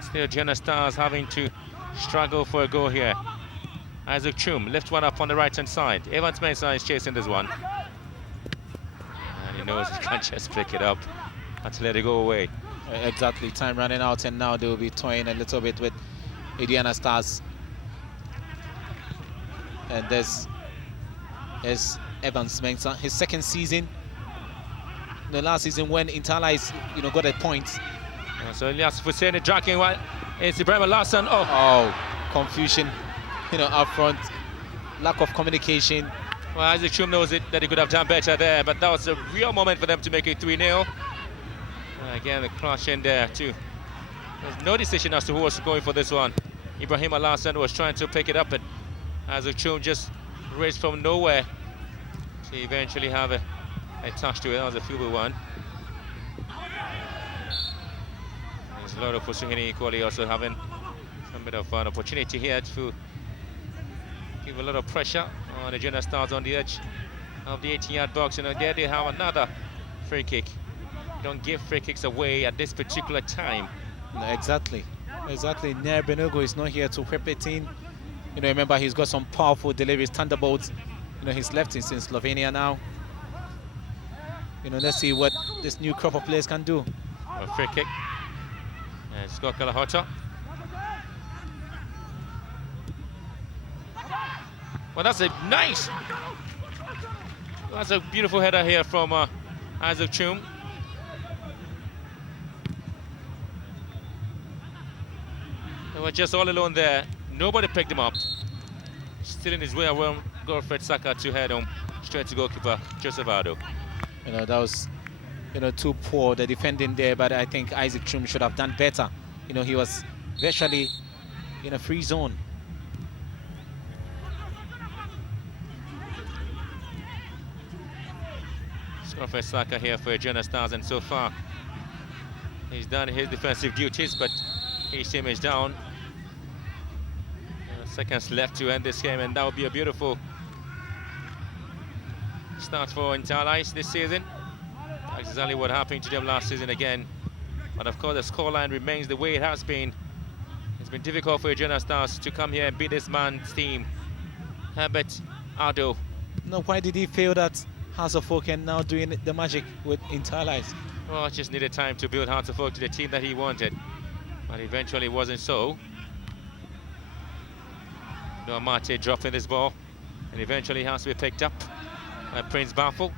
Still Jenna Stars having to struggle for a goal here. Isaac Chum lifts one up on the right hand side. Evans Mensah is chasing this one. And he knows he can't just pick it up and let it go away. Exactly, time running out, and now they will be toying a little bit with Aduana Stars. And there's Evans Mensah, his second season. The last season when Interlace, got a point. So Elias Hussein dragging one. It's Ibrahim Larson. Oh, confusion, up front, lack of communication. Well, Isaac Chum knows it, that he could have done better there, but that was a real moment for them to make it 3-0. Again, the clash in there too. There's no decision as to who was going for this one. Ibrahim Larson was trying to pick it up, and Isaac Chum just raised from nowhere to eventually have a touch to it. That was a feeble one. There's a lot of Fusuhini equally also having some bit of an opportunity here to give a lot of pressure on the Jenna Stars on the edge of the 18-yard box. There they have another free kick. You don't give free kicks away at this particular time. No, exactly. Nair Benogo is not here to whip it in. Remember, he's got some powerful deliveries, thunderbolts. He's left it since Slovenia now. Let's see what this new crop of players can do. A free kick. And Scott Kalahota. Well, that's a beautiful header here from Isaac Chum. They were just all alone there. Nobody picked him up. Still in his way around Godfred Saka to head home straight to goalkeeper Joseph Ado. That was too poor, the defending there, but I think Isaac Chum should have done better. He was virtually in a free zone. Godfred Saka here for Jenna Stars, and so far he's done his defensive duties, but his team is down. Seconds left to end this game, and that would be a beautiful start for Interlace this season. That's exactly what happened to them last season again. But of course, the scoreline remains the way it has been. It's been difficult for Jenna Stars to come here and beat this man's team, Herbert Ado. No, why did he fail that House of Folk and now doing the magic with Interlace? Well, it just needed time to build House of Folk to the team that he wanted, but eventually it wasn't so. Noah Mate dropping this ball, and eventually has to be picked up by Prince Baffle.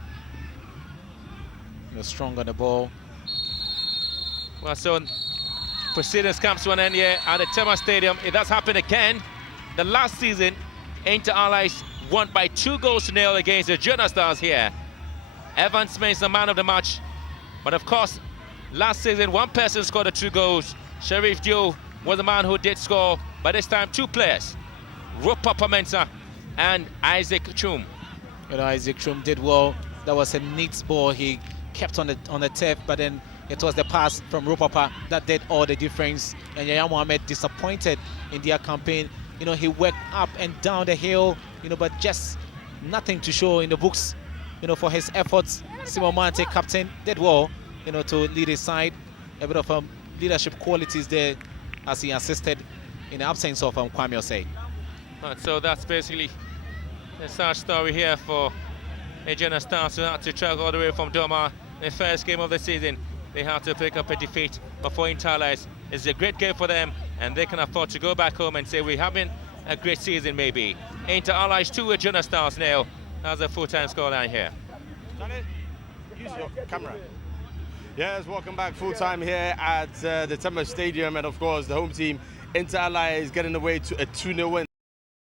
Strong on the ball. Well, so proceedings comes to an end here at the Tema Stadium. It does happen again. The last season, Interlace won by 2-0 against the Jenna Stars here. Evans Mensah the man of the match. But of course, last season, one person scored the 2 goals. Sharif Dio was the man who did score, but this time 2 players. Rupapa Mensah and Isaac Chum. Isaac Chum did well. That was a neat ball. He kept on the turf, but then it was the pass from Rupapa that did all the difference. And Yaya Mohammed disappointed in their campaign. He worked up and down the hill, but just nothing to show in the books, for his efforts. Simon Mante, captain, did well, to lead his side. A bit of leadership qualities there as he assisted in the absence of Kwame Osei. So that's basically the sad story here for Jenna Stars, who had to travel all the way from Doma. The first game of the season, they had to pick up a defeat. But for Interlace, It's a great game for them, and they can afford to go back home and say we're having a great season maybe. Inter Allies 2 with Junior Stars now. That's a full-time scoreline here. Janet, use your camera. Yes, welcome back full time here at the Tema Stadium, and of course the home team Inter Allies getting away to a 2-0 win.